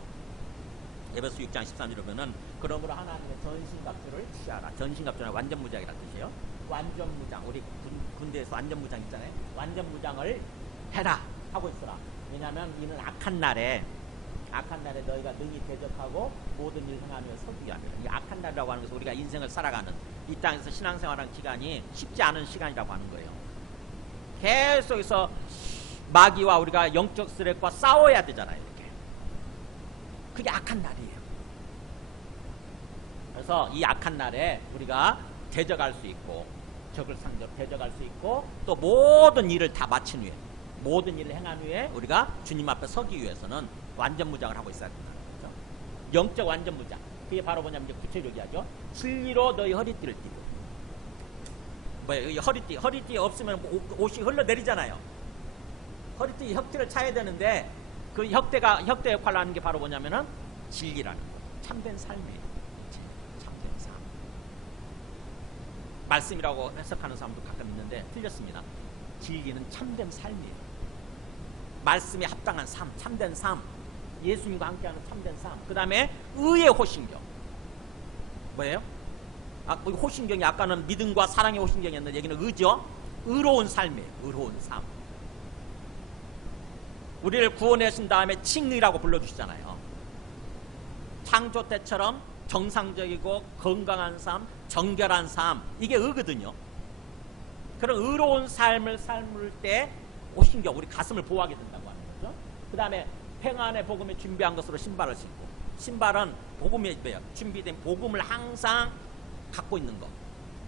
에베소 6장 13절에 보면은 그러므로 하나님의 전신갑주를 취하라. 전신갑주는 완전무장이라는 뜻이에요. 완전무장, 우리 군대에서 완전무장 있잖아요. 완전무장을 해라 하고 있어라. 왜냐하면 이는 악한 날에 너희가 능히 대적하고 모든 일 행하며 서기 하며, 이 악한 날이라고 하는 것은 우리가 인생을 살아가는 이 땅에서 신앙생활하는 기간이 쉽지 않은 시간이라고 하는 거예요. 계속해서 마귀와 우리가 영적 쓰레기와 싸워야 되잖아요. 이렇게. 그게 악한 날이에요. 그래서 이 악한 날에 우리가 대적할 수 있고, 적을 상대로 대적할 수 있고, 또 모든 일을 다 마친 후에, 모든 일을 행한 후에 우리가 주님 앞에 서기 위해서는 완전무장을 하고 있어야 된다. 그렇죠? 영적 완전무장. 그게 바로 뭐냐면 이제 구체적으로 얘기하죠. 진리로 너희 허리띠를 띠고. 뭐예요? 허리띠 없으면 옷이 흘러내리잖아요. 허리띠 혁대를 차야 되는데 그 혁대 역할을 하는 게 바로 뭐냐면은 진리라는 거. 참된 삶이에요. 참된 삶. 말씀이라고 해석하는 사람도 가끔 있는데 틀렸습니다. 진리는 참된 삶이에요. 말씀에 합당한 삶, 참된 삶. 예수님과 함께하는 참된 삶. 그 다음에 의의 호신경. 뭐예요? 호신경이 아까는 믿음과 사랑의 호신경이었는데 여기는 의죠. 의로운 삶이에요. 의로운 삶. 우리를 구원하신 다음에 칭의라고 불러주시잖아요. 창조 때처럼 정상적이고 건강한 삶, 정결한 삶, 이게 의거든요. 그런 의로운 삶을 삶을 때 호신경, 우리 가슴을 보호하게 된다고 하는 거죠. 그 다음에 평안의 복음에 준비한 것으로 신발을 신고, 신발은 복음에 준비된 복음을 항상 갖고 있는 거.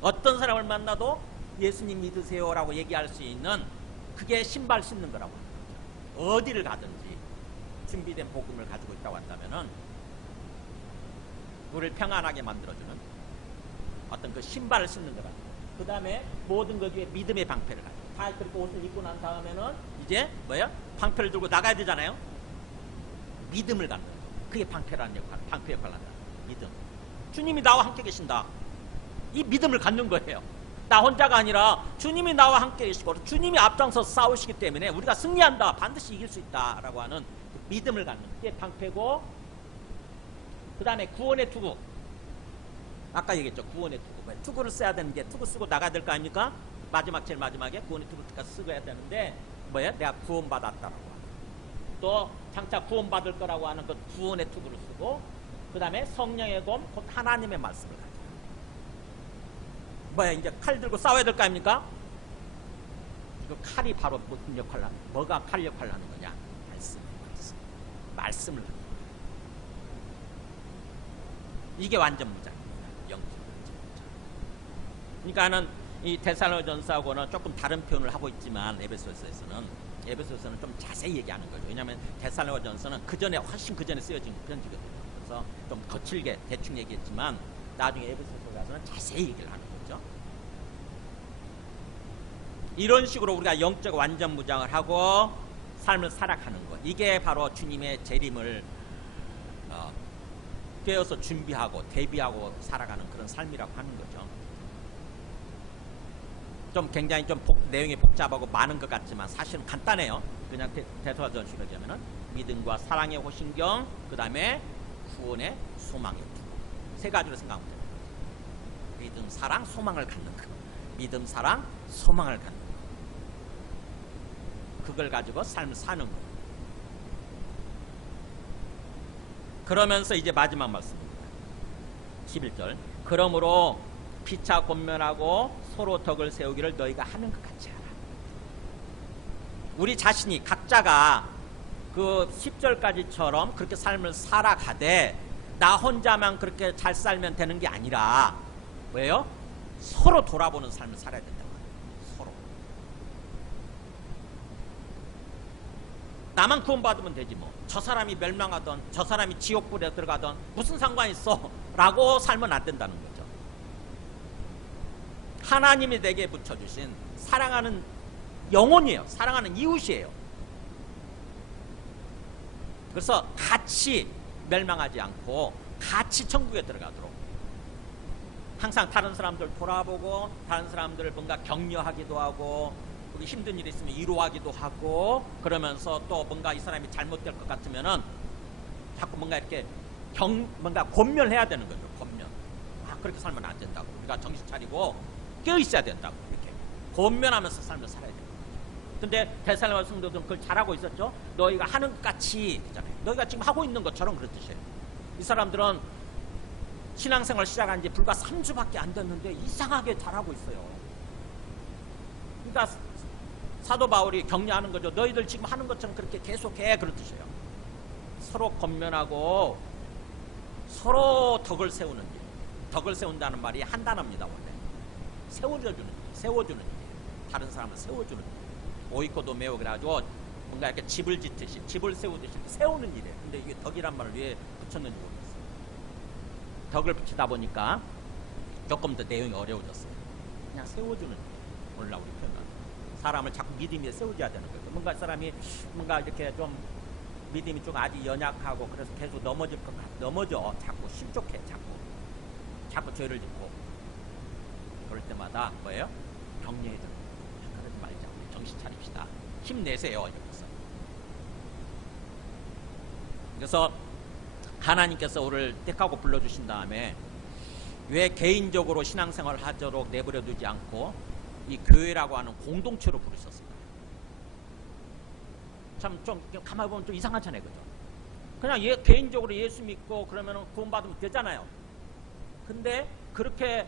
어떤 사람을 만나도 예수님 믿으세요라고 얘기할 수 있는, 그게 신발 신는 거라고 합니다. 어디를 가든지 준비된 복음을 가지고 있다고 한다면은 우리를 평안하게 만들어주는 어떤 그 신발을 신는 거라. 그 다음에 모든 것 위에 믿음의 방패를 가지고, 다 그렇게 옷을 입고 난 다음에는 이제 뭐야? 방패를 들고 나가야 되잖아요. 믿음을 갖는, 그게 방패라는 방패 역할을 한다. 믿음. 주님이 나와 함께 계신다. 이 믿음을 갖는 거예요. 나 혼자가 아니라 주님이 나와 함께 계시고 주님이 앞장서서 싸우시기 때문에 우리가 승리한다, 반드시 이길 수 있다라고 하는 그 믿음을 갖는 게 방패고, 그 다음에 구원의 투구. 아까 얘기했죠. 구원의 투구. 투구를 써야 되는 게, 투구 쓰고 나가야 될 거 아닙니까? 제일 마지막에 구원의 투구까지 쓰고 해야 되는데 뭐예요? 내가 구원받았다라고 하는, 또 장차 구원받을 거라고 하는 그 구원의 투구를 쓰고, 그 다음에 성령의 검, 곧 하나님의 말씀을 가지고 이제 칼 들고 싸워야 될 거 아닙니까? 그 칼이 바로 무슨 역할을 하는, 뭐가 칼 역할을 하는 거냐? 말씀을 하는 거야. 이게 완전 무장입니다. 영적 완전 무장. 그러니까는 이 데살로니가전서하고는 조금 다른 표현을 하고 있지만 에베소서에서는 좀 자세히 얘기하는 거죠. 왜냐하면 데살로니가전서는 그 전에, 훨씬 그 전에 쓰여진 편지거든요. 그래서 좀 거칠게 대충 얘기했지만 나중에 에베소서 가서는 자세히 얘기를 하는 거죠. 이런 식으로 우리가 영적 완전 무장을 하고 삶을 살아가는 것, 이게 바로 주님의 재림을 꿰어서 준비하고 대비하고 살아가는 그런 삶이라고 하는 거죠. 좀 굉장히 좀 내용이 복잡하고 많은 것 같지만 사실은 간단해요. 그냥 대소화전식으로 하면은 믿음과 사랑의 호신경, 그 다음에 구원의 소망의 투구, 세 가지로 생각하면 돼요. 믿음, 사랑, 소망을 갖는 것. 믿음, 사랑, 소망을 갖는 것. 그걸 가지고 삶을 사는 거예요. 그러면서 이제 마지막 말씀입니다. 11절. 그러므로 피차 권면하고 서로 덕을 세우기를 너희가 하는 것 같이 하라. 우리 자신이 각자가 그 10절까지처럼 그렇게 삶을 살아가되 나 혼자만 그렇게 잘 살면 되는 게 아니라, 왜요? 서로 돌아보는 삶을 살아야 된다고 해요. 서로. 나만 구원받으면 되지 뭐. 저 사람이 멸망하던, 저 사람이 지옥불에 들어가던 무슨 상관 있어? 라고 살면 안 된다는 거죠. 하나님이 내게 붙여주신 사랑하는 영혼이에요. 사랑하는 이웃이에요. 그래서 같이 멸망하지 않고 같이 천국에 들어가도록 항상 다른 사람들 돌아보고, 다른 사람들을 뭔가 격려하기도 하고, 우리 힘든 일이 있으면 위로하기도 하고, 그러면서 또 뭔가 이 사람이 잘못될 것 같으면은 자꾸 뭔가 이렇게 뭔가 권면해야 되는 거죠. 권면. 그렇게 살면 안 된다고. 우리가 정신 차리고 깨어 있어야 된다고. 이렇게 권면하면서 삶을 살아야 돼요. 근데 데살로니가 성도들은 그걸 잘하고 있었죠. 너희가 하는 것 같이 그잖아요. 너희가 지금 하고 있는 것처럼 그런 뜻이에요. 이 사람들은 신앙생활 시작한 지 불과 3주밖에 안 됐는데 이상하게 잘하고 있어요. 그러니까 사도 바울이 격려하는 거죠. 너희들 지금 하는 것처럼 그렇게 계속해, 그런 뜻이에요. 서로 권면하고 서로 덕을 세우는 일. 덕을 세운다는 말이 한 단어입니다. 원래 세워주는 일, 세워주는 일. 다른 사람을 세워주는 일. 오이코도 매우 그래가지고 뭔가 이렇게 집을 짓듯이, 집을 세우듯이 세우는 일이에요. 근데 이게 덕이란 말을 왜 붙였는지 모르겠어요. 덕을 붙이다 보니까 조금 더 내용이 어려워졌어요. 그냥 세워주는 일. 오늘날 우리 표현은 사람을 자꾸 믿음에 세워줘야 되는 거예요. 뭔가 사람이 뭔가 이렇게 좀 믿음이 좀 아직 연약하고 그래서 계속 넘어질 것 같아. 넘어져. 자꾸 실족해. 자꾸 죄를 짓고. 그럴 때마다 뭐예요? 격려해야 돼요. 그러지 말자. 정신 차립시다. 힘내세요. 이러면서. 그래서 하나님께서 우리를 택하고 불러주신 다음에 왜 개인적으로 신앙생활을 하도록 내버려 두지 않고 이 교회라고 하는 공동체로 부르셨습니다. 참 좀 가만히 보면 좀 이상하잖아요. 그죠? 그냥 개인적으로 예수 믿고 그러면 구원받으면 되잖아요. 근데 그렇게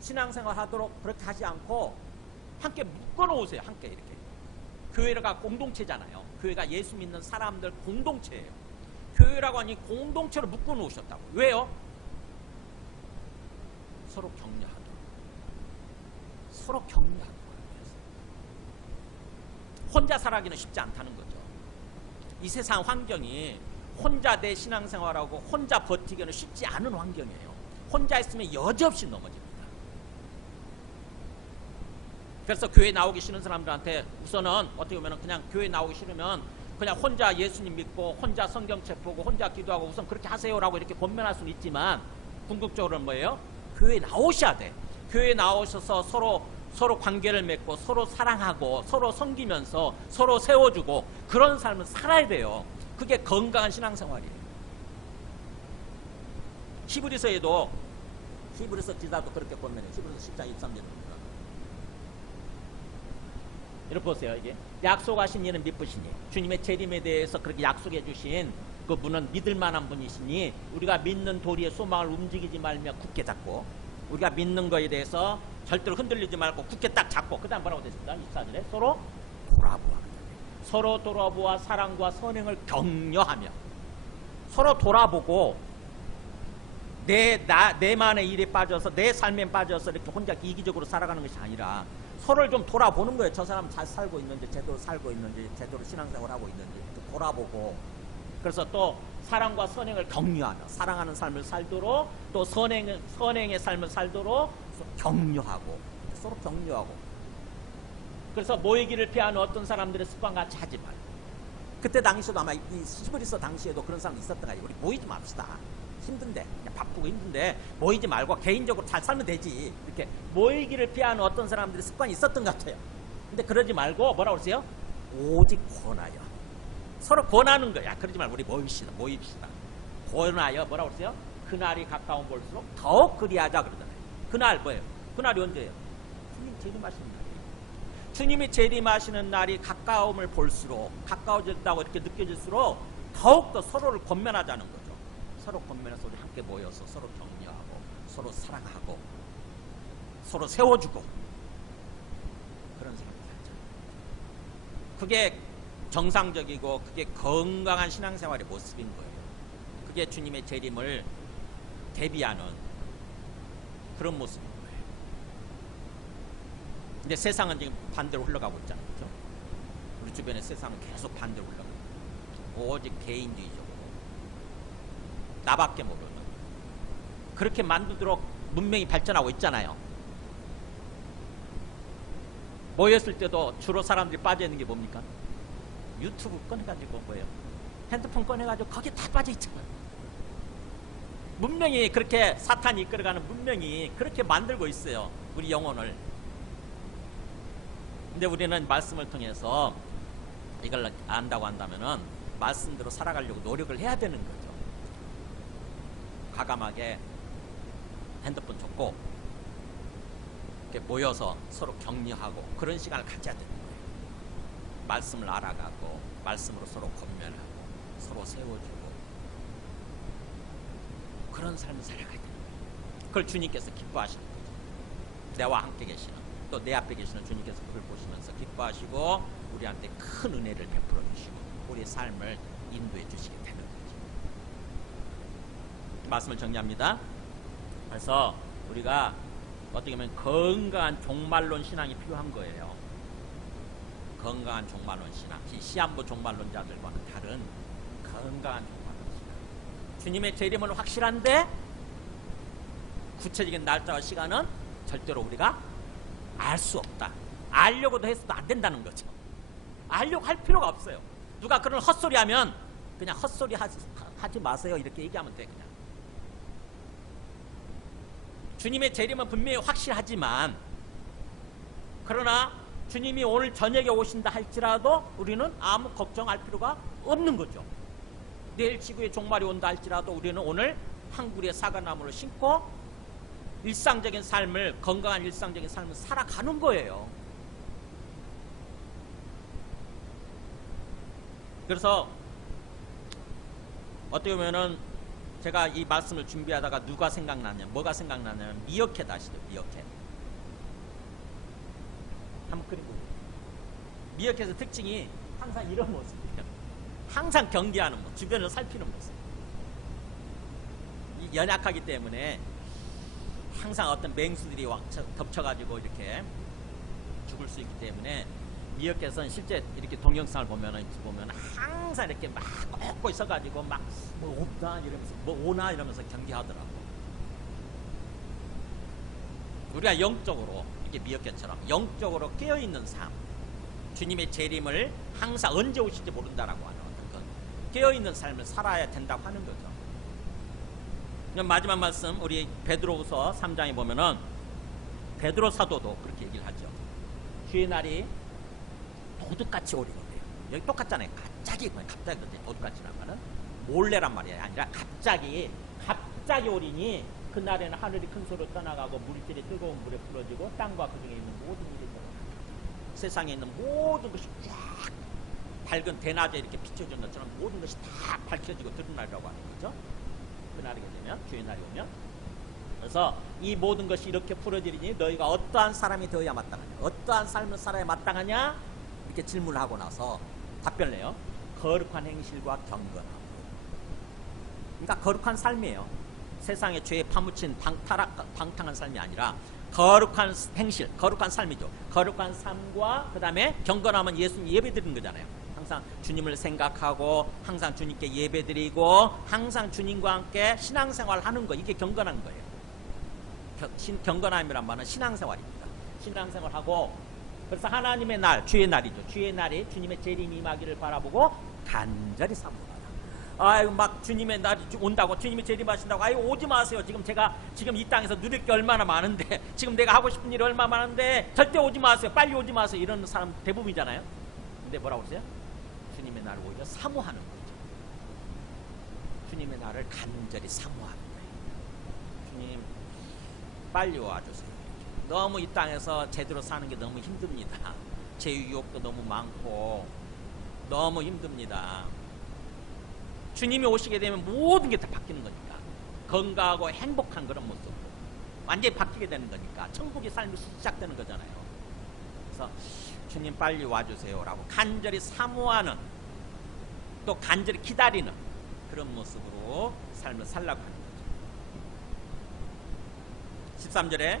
신앙생활 하도록 그렇게 하지 않고 함께 묶어놓으세요. 함께 이렇게. 교회가 공동체잖아요. 교회가 예수 믿는 사람들 공동체예요. 교회라고 하니 공동체로 묶어놓으셨다고. 왜요? 서로 격려하도록. 서로 격려하도록. 혼자 살아가기는 쉽지 않다는 거죠. 이 세상 환경이 혼자 내 신앙생활하고 혼자 버티기는 쉽지 않은 환경이에요. 혼자 있으면 여지없이 넘어집니다. 그래서 교회 나오기 싫은 사람들한테 우선은 어떻게 보면 그냥 교회 나오기 싫으면 그냥 혼자 예수님 믿고 혼자 성경책 보고 혼자 기도하고 우선 그렇게 하세요라고 이렇게 권면할 수는 있지만 궁극적으로는 뭐예요? 교회 나오셔야 돼. 교회 나오셔서 서로 관계를 맺고 서로 사랑하고 서로 섬기면서 서로 세워주고 그런 삶을 살아야 돼요. 그게 건강한 신앙생활이에요. 히브리서에도 히브리서 기사도 그렇게 보면 히브리서 10장 23절입니다. 이렇게 보세요. 이게 약속하신 이는 미쁘시니 주님의 재림에 대해서 그렇게 약속해 주신 그분은 믿을 만한 분이시니 우리가 믿는 도리의 소망을 움직이지 말며 굳게 잡고 우리가 믿는 거에 대해서 절대로 흔들리지 말고 굳게 딱 잡고 그 다음 뭐라고 됐습니다. 24절에 서로 돌아보아 서로 돌아보아 사랑과 선행을 격려하며 서로 돌아보고 내만의 일에 빠져서 내 삶에 빠져서 이렇게 혼자 이기적으로 살아가는 것이 아니라 서로를 좀 돌아보는 거예요. 저 사람 잘 살고 있는지 제대로 살고 있는지 제대로 신앙생활 하고 있는지 돌아보고 그래서 또 사랑과 선행을 격려하며 사랑하는 삶을 살도록 또 선행의 삶을 살도록 격려하고 서로 격려하고 그래서 모이기를 피하는 어떤 사람들의 습관 같이 하지 말고 그때 당시에도 아마 이 히브리서 당시에도 그런 사람이 있었던 거예요. 우리 모이지 맙시다. 힘든데 바쁘고 힘든데 모이지 말고 개인적으로 잘 살면 되지. 이렇게 모이기를 피하는 어떤 사람들의 습관이 있었던 것 같아요. 근데 그러지 말고 뭐라고 그러세요? 오직 권하여 서로 권하는 거야. 그러지 말고 우리 모입시다. 권하여 뭐라고 그러세요? 그날이 가까운 볼수록 더욱 그리하자 그러잖아요. 그날 뭐예요? 그날이 언제예요? 주님 재림하시는 날이에요. 주님이 재림하시는 날이 가까움을 볼수록 가까워졌다고 이렇게 느껴질수록 더욱더 서로를 권면하자는 거죠. 서로 권면해서 우리 함께 모여서 서로 격려하고 서로 사랑하고 서로 세워주고 그런 생각을 하죠. 그게 정상적이고 그게 건강한 신앙생활의 모습인 거예요. 그게 주님의 재림을 대비하는 그런 모습인 거예요. 근데 세상은 지금 반대로 흘러가고 있잖아요. 그렇죠? 우리 주변의 세상은 계속 반대로 흘러가고 있어요. 오직 개인주의적으로 나밖에 모르는 그렇게 만들도록 문명이 발전하고 있잖아요. 모였을 때도 주로 사람들이 빠져있는 게 뭡니까? 유튜브 꺼내가지고 뭐예요? 핸드폰 꺼내가지고 거기에 다 빠져있잖아요. 문명이 그렇게 사탄이 이끌어가는 문명이 그렇게 만들고 있어요. 우리 영혼을. 근데 우리는 말씀을 통해서 이걸 안다고 한다면은 말씀대로 살아가려고 노력을 해야 되는 거죠. 과감하게 핸드폰 줬고 이렇게 모여서 서로 격려하고 그런 시간을 가져야 되는 거예요. 말씀을 알아가고 말씀으로 서로 권면하고 서로 세워주고 그런 삶을 살아가야 되는 거예요. 그걸 주님께서 기뻐하시는 거죠. 내와 함께 계시는 또 내 앞에 계시는 주님께서 그걸 보시면서 기뻐하시고 우리한테 큰 은혜를 베풀어 주시고 우리의 삶을 인도해 주시게 되는 거죠. 말씀을 정리합니다. 그래서 우리가 어떻게 보면 건강한 종말론 신앙이 필요한 거예요. 건강한 종말론 신앙. 시한부 종말론자들과는 다른 건강한 종말론 신앙. 주님의 재림은 확실한데 구체적인 날짜와 시간은 절대로 우리가 알 수 없다. 알려고도 해서도 안 된다는 거죠. 알려고 할 필요가 없어요. 누가 그런 헛소리 하면 그냥 헛소리 하지 마세요. 이렇게 얘기하면 돼. 그냥. 주님의 재림은 분명히 확실하지만 그러나 주님이 오늘 저녁에 오신다 할지라도 우리는 아무 걱정할 필요가 없는 거죠. 내일 지구의 종말이 온다 할지라도 우리는 오늘 한 그루의 사과나무를 심고 일상적인 삶을 건강한 일상적인 삶을 살아가는 거예요. 그래서 어떻게 보면은 제가 이 말씀을 준비하다가 누가 생각나냐, 뭐가 생각나냐면 미어캣 아시죠? 미어캣. 한번 그리고 미어캣의 특징이 항상 이런 모습이에요. 항상 경계하는 모습, 주변을 살피는 모습. 연약하기 때문에 항상 어떤 맹수들이 덮쳐가지고 이렇게 죽을 수 있기 때문에 미어캣은 실제 이렇게 동영상을 보면 항상 이렇게 막 꽂고 있어가지고 막 뭐 없다 이러면서 뭐 오나 이러면서 경계하더라고. 우리가 영적으로 이렇게 미어캣처럼 영적으로 깨어있는 삶, 주님의 재림을 항상 언제 오실지 모른다라고 하는 어떤 깨어있는 삶을 살아야 된다고 하는 거죠. 마지막 말씀 우리 베드로후서 3장에 보면은 베드로 사도도 그렇게 얘기를 하죠. 주의 날이 도둑같이 오리거든요. 여기 똑같잖아요. 갑자기 도둑같이란 말은 몰래란 말이 아니라 갑자기 오리니 그날에는 하늘이 큰 소리로 떠나가고 물질이 뜨거운 물에 풀어지고 땅과 그 중에 있는 모든 일이 일어나고 세상에 있는 모든 것이 쫙 밝은 대낮에 이렇게 비춰진 것처럼 모든 것이 다 밝혀지고 드러나려고 하는 거죠. 그날이 되면 주의 날이 오면. 그래서 이 모든 것이 이렇게 풀어지리니 너희가 어떠한 사람이 되어야 마땅하냐, 어떠한 삶을 살아야 마땅하냐, 이렇게 질문을 하고 나서 답변을 해요. 거룩한 행실과 경건함. 그러니까 거룩한 삶이에요. 세상에 죄에 파묻힌 방탕한 삶이 아니라 거룩한 행실, 거룩한 삶이죠. 거룩한 삶과 그 다음에 경건함은 예수님 예배드리는 거잖아요. 항상 주님을 생각하고 항상 주님께 예배드리고 항상 주님과 함께 신앙생활을 하는 거, 이게 경건한 거예요. 경건함이란 말은 신앙생활입니다. 신앙생활하고, 그래서 하나님의 날, 주의 날이죠. 주의 날이 주님의 재림이 임하기를 바라보고 간절히 사모하라. 아유, 막 주님의 날이 온다고, 주님이 재림하신다고, 아유, 오지 마세요. 제가 이 땅에서 누릴 게 얼마나 많은데, 지금 내가 하고 싶은 일이 얼마나 많은데, 절대 오지 마세요. 빨리 오지 마세요. 이런 사람 대부분이잖아요. 근데 뭐라고 그러세요? 주님의 날을 오히려 사모하는 거죠. 주님의 날을 간절히 사모하는 거예요. 주님, 빨리 와주세요. 너무 이 땅에서 제대로 사는 게 너무 힘듭니다. 제 유혹도 너무 많고 너무 힘듭니다. 주님이 오시게 되면 모든 게 다 바뀌는 거니까, 건강하고 행복한 그런 모습 완전히 바뀌게 되는 거니까 천국의 삶이 시작되는 거잖아요. 그래서 주님 빨리 와주세요라고 간절히 사모하는, 또 간절히 기다리는 그런 모습으로 삶을 살라고 하는 거죠. 13절에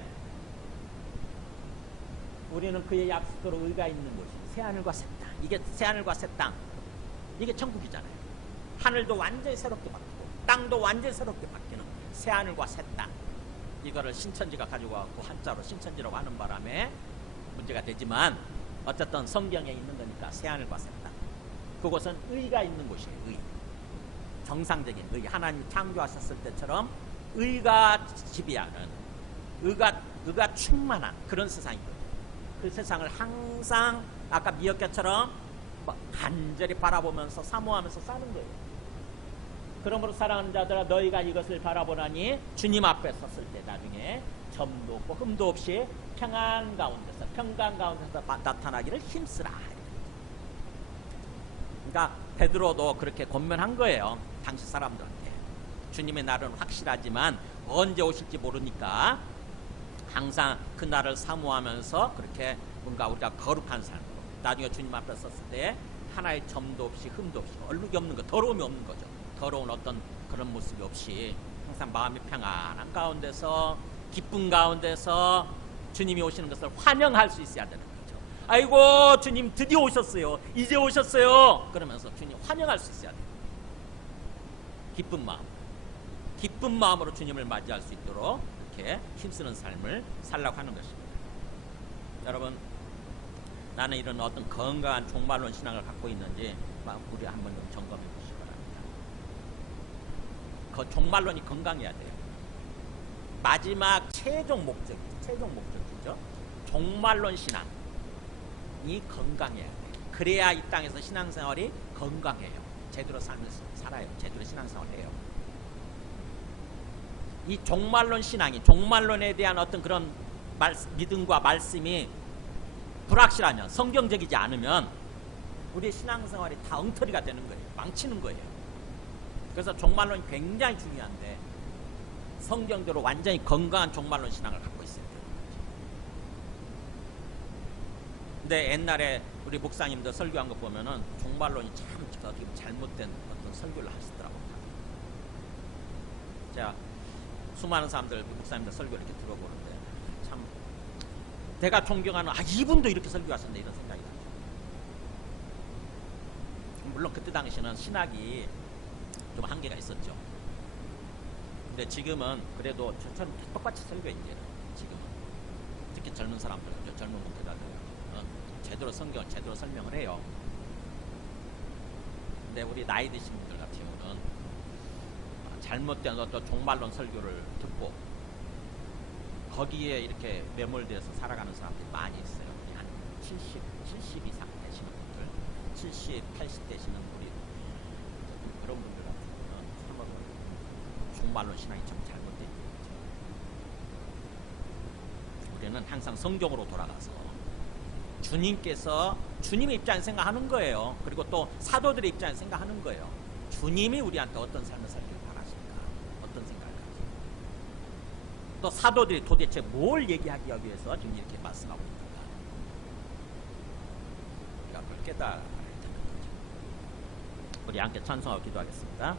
우리는 그의 약속대로 의가 있는 곳이 새하늘과 새 땅. 이게 새하늘과 새 땅, 이게 천국이잖아요. 하늘도 완전히 새롭게 바뀌고 땅도 완전히 새롭게 바뀌는 새하늘과 새 땅. 이거를 신천지가 가지고 와서 한자로 신천지라고 하는 바람에 문제가 되지만 어쨌든 성경에 있는 거니까 새하늘과 새 땅. 그곳은 의가 있는 곳이에요. 의. 정상적인 의. 하나님 창조하셨을 때처럼 의가 지배하는, 의가 충만한 그런 세상이거든요. 그 세상을 항상 아까 미역캣처럼 간절히 바라보면서 사모하면서 사는 거예요. 그러므로 사랑하는 자들아, 너희가 이것을 바라보나니 주님 앞에 섰을 때 나중에 점도 없고 흠도 없이 평안 가운데서 나타나기를 힘쓰라. 그러니까 베드로도 그렇게 권면한 거예요. 당시 사람들한테. 주님의 날은 확실하지만 언제 오실지 모르니까 항상 그 날을 사모하면서 그렇게 뭔가 우리가 거룩한 삶으로 나중에 주님 앞에 섰을 때 하나의 점도 없이 흠도 없이 얼룩이 없는 거, 더러움이 없는 거죠. 더러운 어떤 그런 모습이 없이 항상 마음이 평안한 가운데서 기쁨 가운데서 주님이 오시는 것을 환영할 수 있어야 되는 거죠. 아이고 주님 드디어 오셨어요. 이제 오셨어요. 그러면서 주님 환영할 수 있어야 돼요. 기쁜 마음으로 주님을 맞이할 수 있도록 이렇게 힘쓰는 삶을 살라고 하는 것입니다. 여러분, 나는 이런 어떤 건강한 종말론 신앙을 갖고 있는지 우리 한번 좀 점검해 보시기 바랍니다. 그 종말론이 건강해야 돼요. 마지막 최종 목적이죠. 종말론 신앙이 건강해야 돼요. 그래야 이 땅에서 신앙생활이 건강해요. 제대로 삶을 살아요. 제대로 신앙생활을 해요. 이 종말론 신앙이, 종말론에 대한 어떤 그런 믿음과 말씀이 불확실하면, 성경적이지 않으면 우리의 신앙생활이 다 엉터리가 되는 거예요. 망치는 거예요. 그래서 종말론이 굉장히 중요한데 성경대로 완전히 건강한 종말론 신앙을 갖고 있어요. 근데 옛날에 우리 목사님들 설교한 거 보면은 종말론이 참 어떻게 잘못된 어떤 설교를 하시더라고요. 제가 수많은 사람들, 목사님들 설교를 이렇게 들어보는데 참 내가 존경하는, 이분도 이렇게 설교하셨네, 이런 생각이 나죠. 물론 그때 당시는 신학이 좀 한계가 있었죠. 근데 지금은 그래도 저처럼 똑같이 설교해. 이제는 지금은 특히 젊은 사람들, 젊은 목회자들 제대로 성경을 제대로 설명을 해요. 근데 우리 나이 드신 분들 같은 경우는 잘못된 어떤 종말론 설교를 듣고 거기에 이렇게 매몰되어서 살아가는 사람들이 많이 있어요. 한 70 이상 되시는 분들, 70, 80 되시는 우리 그런 분들 같은 경우는 참으로 정말로 신앙이 좀 잘못된 거죠. 우리는 항상 성경으로 돌아가서 주님께서 주님의 입장에서 생각하는 거예요. 그리고 또 사도들의 입장에서 생각하는 거예요. 주님이 우리한테 어떤 삶을 살기를 바라실까? 어떤 생각을 가지고? 또 사도들이 도대체 뭘 얘기하기 위해서 지금 이렇게 말씀하고 있는가? 우리가 그걸 깨달아야 되는 거죠. 우리 함께 찬송하고 기도하겠습니다.